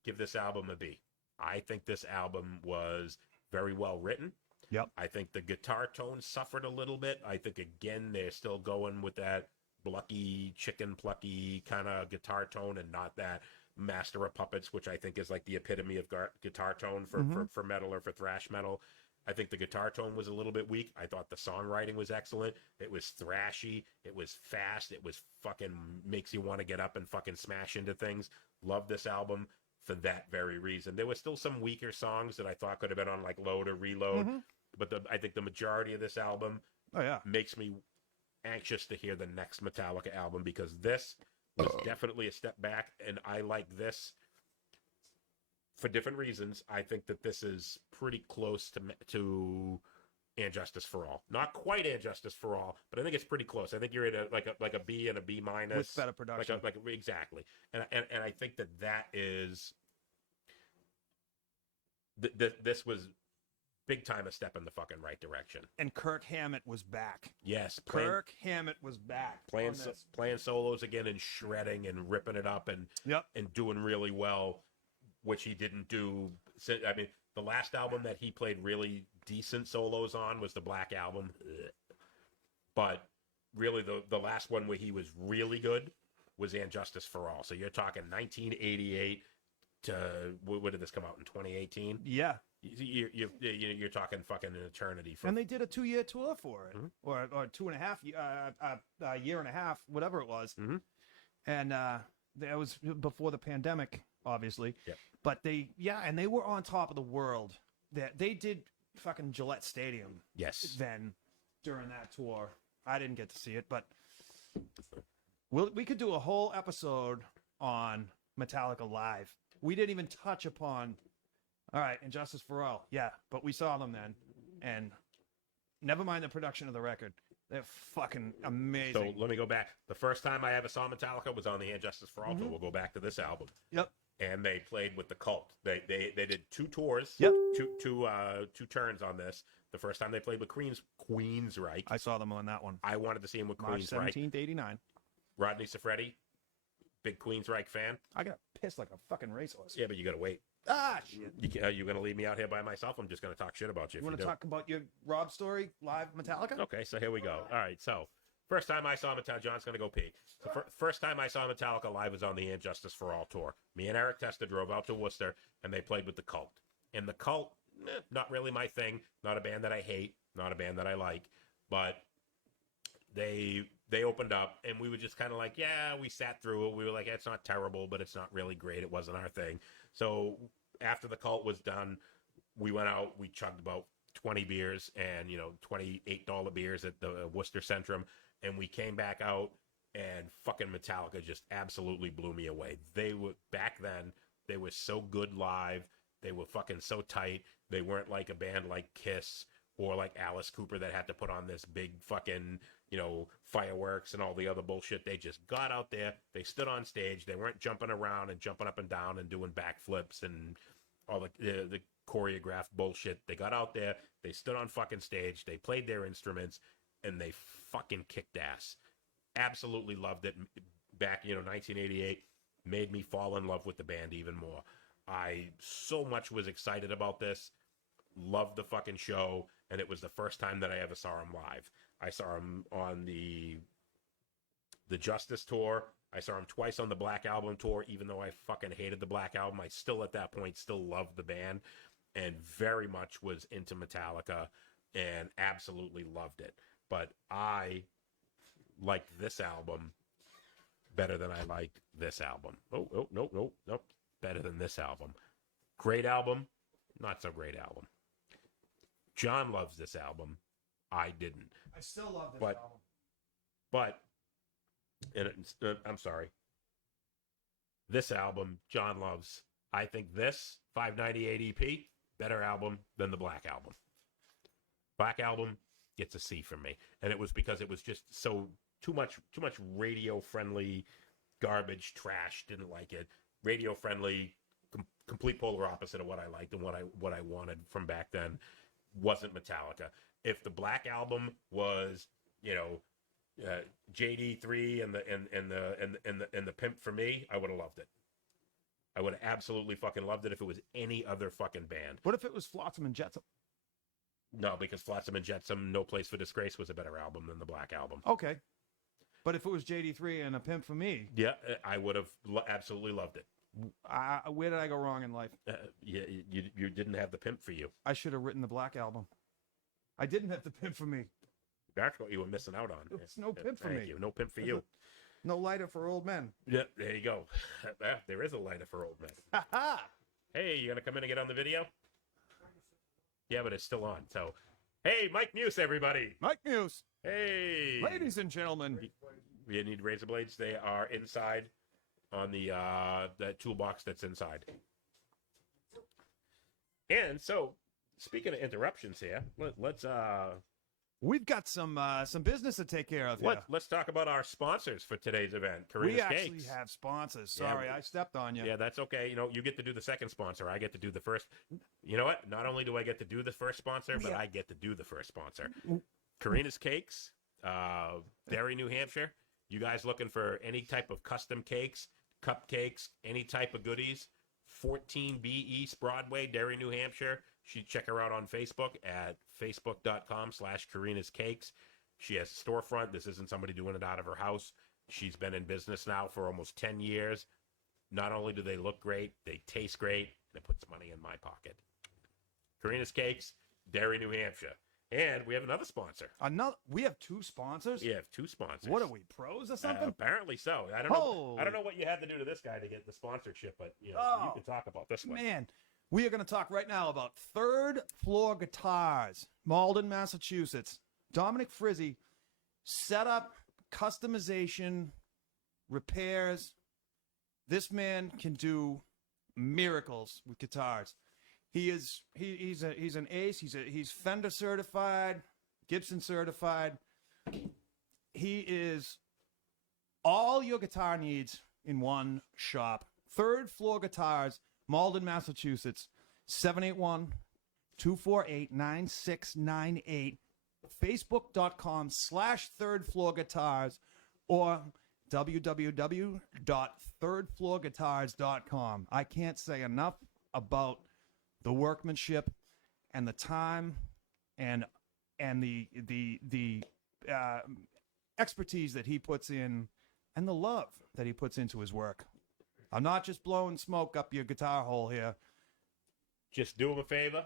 give this album a B. I think this album was very well written. Yep. I think the guitar tone suffered a little bit. I think, again, they're still going with that plucky, chicken plucky kind of guitar tone and not that Master of Puppets, which I think is like the epitome of guitar tone for metal or for thrash metal. I think the guitar tone was a little bit weak. I thought the songwriting was excellent. It was thrashy. It was fast. It was fucking makes you want to get up and fucking smash into things. Love this album for that very reason. There were still some weaker songs that I thought could have been on like Load or Reload. But I think the majority of this album makes me anxious to hear the next Metallica album, because this was definitely a step back, and I like this for different reasons. I think that this is pretty close to And Justice for All. Not quite And Justice for All, but I think it's pretty close. I think you're at like a B and a B minus with better production. Exactly, and I think that is this was big time a step in the fucking right direction. And Kirk Hammett was back. Yes, Kirk Hammett was back. Playing solos again and shredding and ripping it up and doing really well, which he didn't do. I mean, the last album that he played really decent solos on was the Black Album. But really the last one where he was really good was And Justice for All. So you're talking 1988 to, when did this come out, in 2018? Yeah. You're talking fucking an eternity. And they did a 2-year tour for it, or 2.5 year and a half, whatever it was. And that was before the pandemic, obviously. Yep. But they were on top of the world. They did fucking Gillette Stadium. Yes. Then during that tour, I didn't get to see it, but we could do a whole episode on Metallica live. We didn't even touch upon. All right, And Justice for All. Yeah, but we saw them then. And never mind the production of the record. They're fucking amazing. So let me go back. The first time I ever saw Metallica was on the And Justice for All tour. We'll go back to this album. Yep. And they played with the Cult. They did 2 tours. Yep. Two turns on this. The first time they played with Queensryche. I saw them on that one. I wanted to see him with March Queensryche. 17th, 89. Rodney Safredi, big Queensryche fan. I got pissed like a fucking racehorse. Yeah, but you got to wait. Ah, shit. You going to leave me out here by myself? I'm just going to talk shit about you. You want to talk about your Rob story, live Metallica? Okay, so here we go. All right, so first time I saw Metallica, John's going to go pee. So first time I saw Metallica live was on the And Justice for All tour. Me and Eric Testa drove out to Worcester, and they played with the Cult. And the Cult, not really my thing. Not a band that I hate. Not a band that I like. But they opened up, and we were just kind of like, yeah, we sat through it. We were like, it's not terrible, but it's not really great. It wasn't our thing. So after the Cult was done, we went out, we chugged about 20 beers and, $28 beers at the Worcester Centrum. And we came back out, and fucking Metallica just absolutely blew me away. They were, back then, they were so good live. They were fucking so tight. They weren't like a band like Kiss or like Alice Cooper that had to put on this big fucking, fireworks and all the other bullshit. They just got out there. They stood on stage. They weren't jumping around and jumping up and down and doing backflips and all the choreographed bullshit. They got out there. They stood on fucking stage. They played their instruments, and they fucking kicked ass. Absolutely loved it. Back, 1988 made me fall in love with the band even more. I so much was excited about this. Loved the fucking show, and it was the first time that I ever saw him live. I saw him on the Justice tour. I saw him twice on the Black Album tour, even though I fucking hated the Black Album. I still, at that point, still loved the band and very much was into Metallica and absolutely loved it. But I liked this album better than I liked this album. Oh, no. Better than this album. Great album, not so great album. John loves this album. I didn't. I still love this album. But, I'm sorry. This album, John loves. I think this 598 EP, better album than the Black Album. Black Album gets a C from me. And it was because it was just so too much radio friendly garbage, trash, didn't like it. Radio friendly, complete polar opposite of what I liked and what I wanted from back then. Wasn't Metallica. If the Black Album was, JD3 and the Pimp for Me, I would have loved it. I would have absolutely fucking loved it if it was any other fucking band. What if it was Flotsam and Jetsam? No, because Flotsam and Jetsam, No Place for Disgrace was a better album than the Black Album. Okay. But if it was JD3 and A Pimp for Me, Yeah, I would have absolutely loved it. where did I go wrong in life? You didn't have the pimp for you. I should have written the Black Album. I didn't have the Pimp for Me. That's what you were missing out on. It's no pimp for Thank me. you. No pimp for you. No lighter for old men. Yeah, there you go. There is a lighter for old men. Ha ha! Hey, you gonna come in and get on the video? Yeah, but it's still on. So, hey, Mike Muse, everybody. Mike Muse. Hey, Ladies and gentlemen. you need razor blades. They are inside on the that toolbox that's inside. And so, speaking of interruptions here, let's We've got some business to take care of here. let's talk about our sponsors for today's event. We Karina's actually Cakes. have sponsors. Yeah, Sorry, I stepped on you. Yeah, that's okay. You know, you get to do the second sponsor. I get to do the first. You know what? Not only do I get to do the first sponsor, but I get to do the first sponsor. Karina's Cakes, Derry, New Hampshire. You guys looking for any type of custom cakes, cupcakes, any type of goodies? 14B East Broadway, Derry, New Hampshire. You check her out on Facebook at facebook.com/Karina's Cakes. She has a storefront. This isn't somebody doing it out of her house. She's been in business now for almost 10 years. Not only do they look great, they taste great, and it puts money in my pocket. Karina's Cakes, Derry, New Hampshire. And we have another sponsor. We have two sponsors? We have two sponsors. What are we, pros or something? Apparently so. I don't know. Oh. I don't know what you had to do to this guy to get the sponsorship, but you can talk about this one. Man, we are going to talk right now about Third Floor Guitars, Malden, Massachusetts. Dominic Frizzy, setup, customization, repairs. This man can do miracles with guitars. He's an ace. He's Fender certified, Gibson certified. He is all your guitar needs in one shop. Third Floor Guitars, Malden, Massachusetts, 781-248-9698, facebook.com/thirdfloorguitars or www.thirdfloorguitars.com. I can't say enough about the workmanship and the time and the expertise that he puts in and the love that he puts into his work. I'm not just blowing smoke up your guitar hole here. Just do him a favor.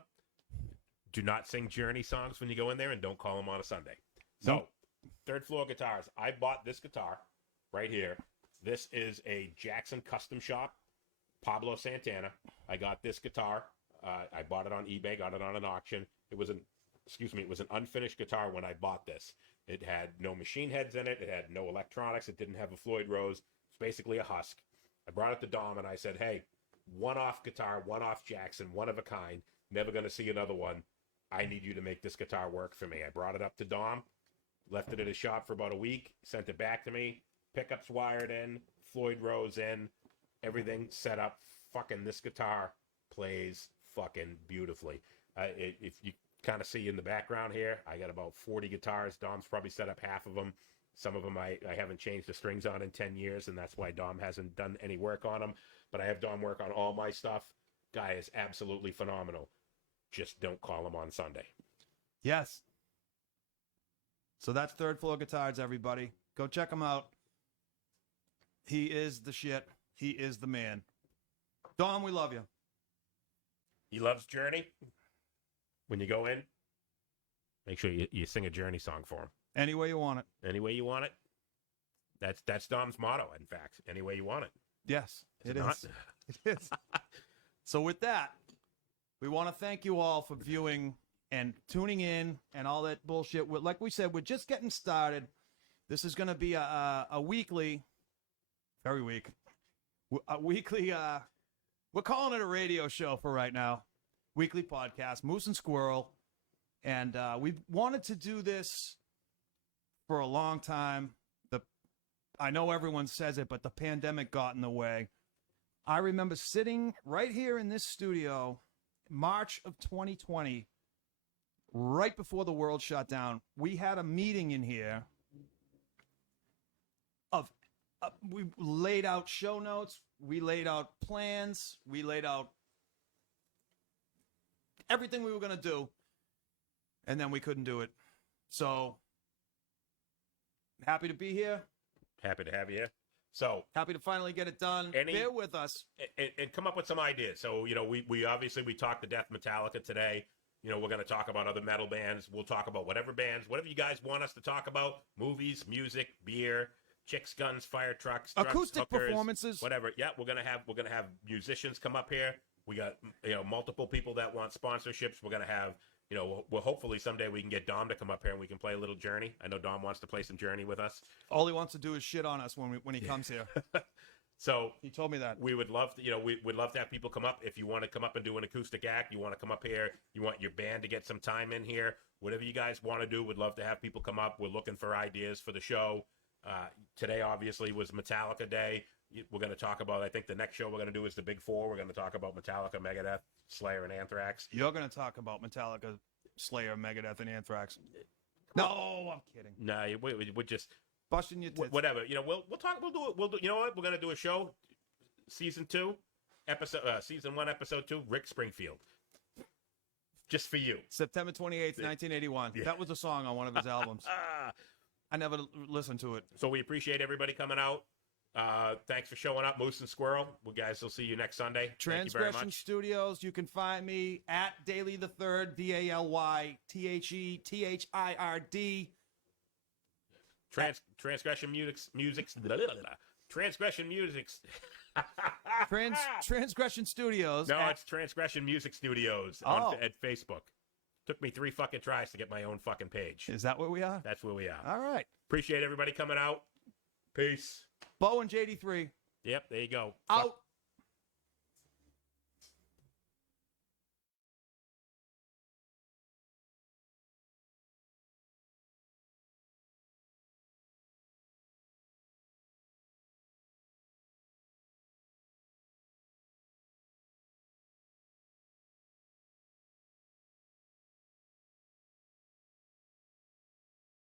Do not sing Journey songs when you go in there, and don't call him on a Sunday. So, Nope. Third Floor Guitars. I bought this guitar right here. This is a Jackson Custom Shop, Pablo Santana. I got this guitar. I bought it on eBay, got it on an auction. It was an unfinished guitar when I bought this. It had no machine heads in it. It had no electronics. It didn't have a Floyd Rose. It's basically a husk. I brought it to Dom and I said, hey, one-off guitar, one-off Jackson, one of a kind. Never going to see another one. I need you to make this guitar work for me. I brought it up to Dom, left it at his shop for about a week, sent it back to me. Pickups wired in, Floyd Rose in, everything set up. Fucking this guitar plays fucking beautifully. If you kind of see in the background here, I got about 40 guitars. Dom's probably set up half of them. Some of them I haven't changed the strings on in 10 years, and that's why Dom hasn't done any work on them. But I have Dom work on all my stuff. Guy is absolutely phenomenal. Just don't call him on Sunday. Yes. So that's Third Floor Guitars, everybody. Go check him out. He is the shit. He is the man. Dom, we love you. He loves Journey. When you go in, make sure you sing a Journey song for him. Any way you want it. Any way you want it. That's Dom's motto, in fact. Any way you want it. Yes, it not? is. It is. So with that, we want to thank you all for viewing and tuning in and all that bullshit. Like we said, we're just getting started. This is going to be a weekly, very weak, a weekly, we're calling it a radio show for right now. Weekly podcast, Moose and Squirrel. And we wanted to do this for a long time. I know everyone says it, but the pandemic got in the way. I remember sitting right here in this studio, March of 2020, right before the world shut down. We had a meeting in here of we laid out show notes. We laid out plans. We laid out everything we were going to do, and then we couldn't do it. So, happy to be here. Happy to have you here. So, Happy to finally get it done. Bear with us. and come up with some ideas. So, we obviously we talked to Death Metallica today. We're going to talk about other metal bands. We'll talk about whatever you guys want us to talk about. Movies, music, beer, chicks, guns, fire trucks, drugs, Acoustic hookers, performances. whatever. Yeah, we're gonna have musicians come up here. We got multiple people that want sponsorships. We're gonna have well, hopefully someday we can get Dom to come up here and we can play a little Journey. I know Dom wants to play some Journey with us. All he wants to do is shit on us when he comes here. So He told me that. we would love to, we'd love to have people come up. If you want to come up and do an acoustic act, you want to come up here, you want your band to get some time in here, whatever you guys want to do, we'd love to have people come up. We're looking for ideas for the show. Today, obviously, was Metallica Day. We're going to talk about, I think the next show we're going to do is the Big Four. We're going to talk about Metallica, Megadeth, Slayer, and Anthrax. You're going to talk about Metallica, Slayer, Megadeth, and Anthrax. No, I'm kidding. No, we're just Busting your tits. whatever. We'll talk. We'll do it. We'll do. You know what? We're going to do a show, season 1, episode 2. Rick Springfield, just for you. September 28th, 1981. Yeah. That was a song on one of his albums. I never listened to it. So we appreciate everybody coming out. Thanks for showing up, Moose and Squirrel. We guys will see you next Sunday. Thank you very Transgression much. Studios. You can find me at Daily the Third, DALYTHETHIRD. Transgression Music. Transgression Music. Transgression Studios. No, at- it's Transgression Music Studios at Facebook. Took me 3 fucking tries to get my own fucking page. Is that where we are? That's where we are. All right. Appreciate everybody coming out. Peace. Bo and JD3. Yep, there you go. Out.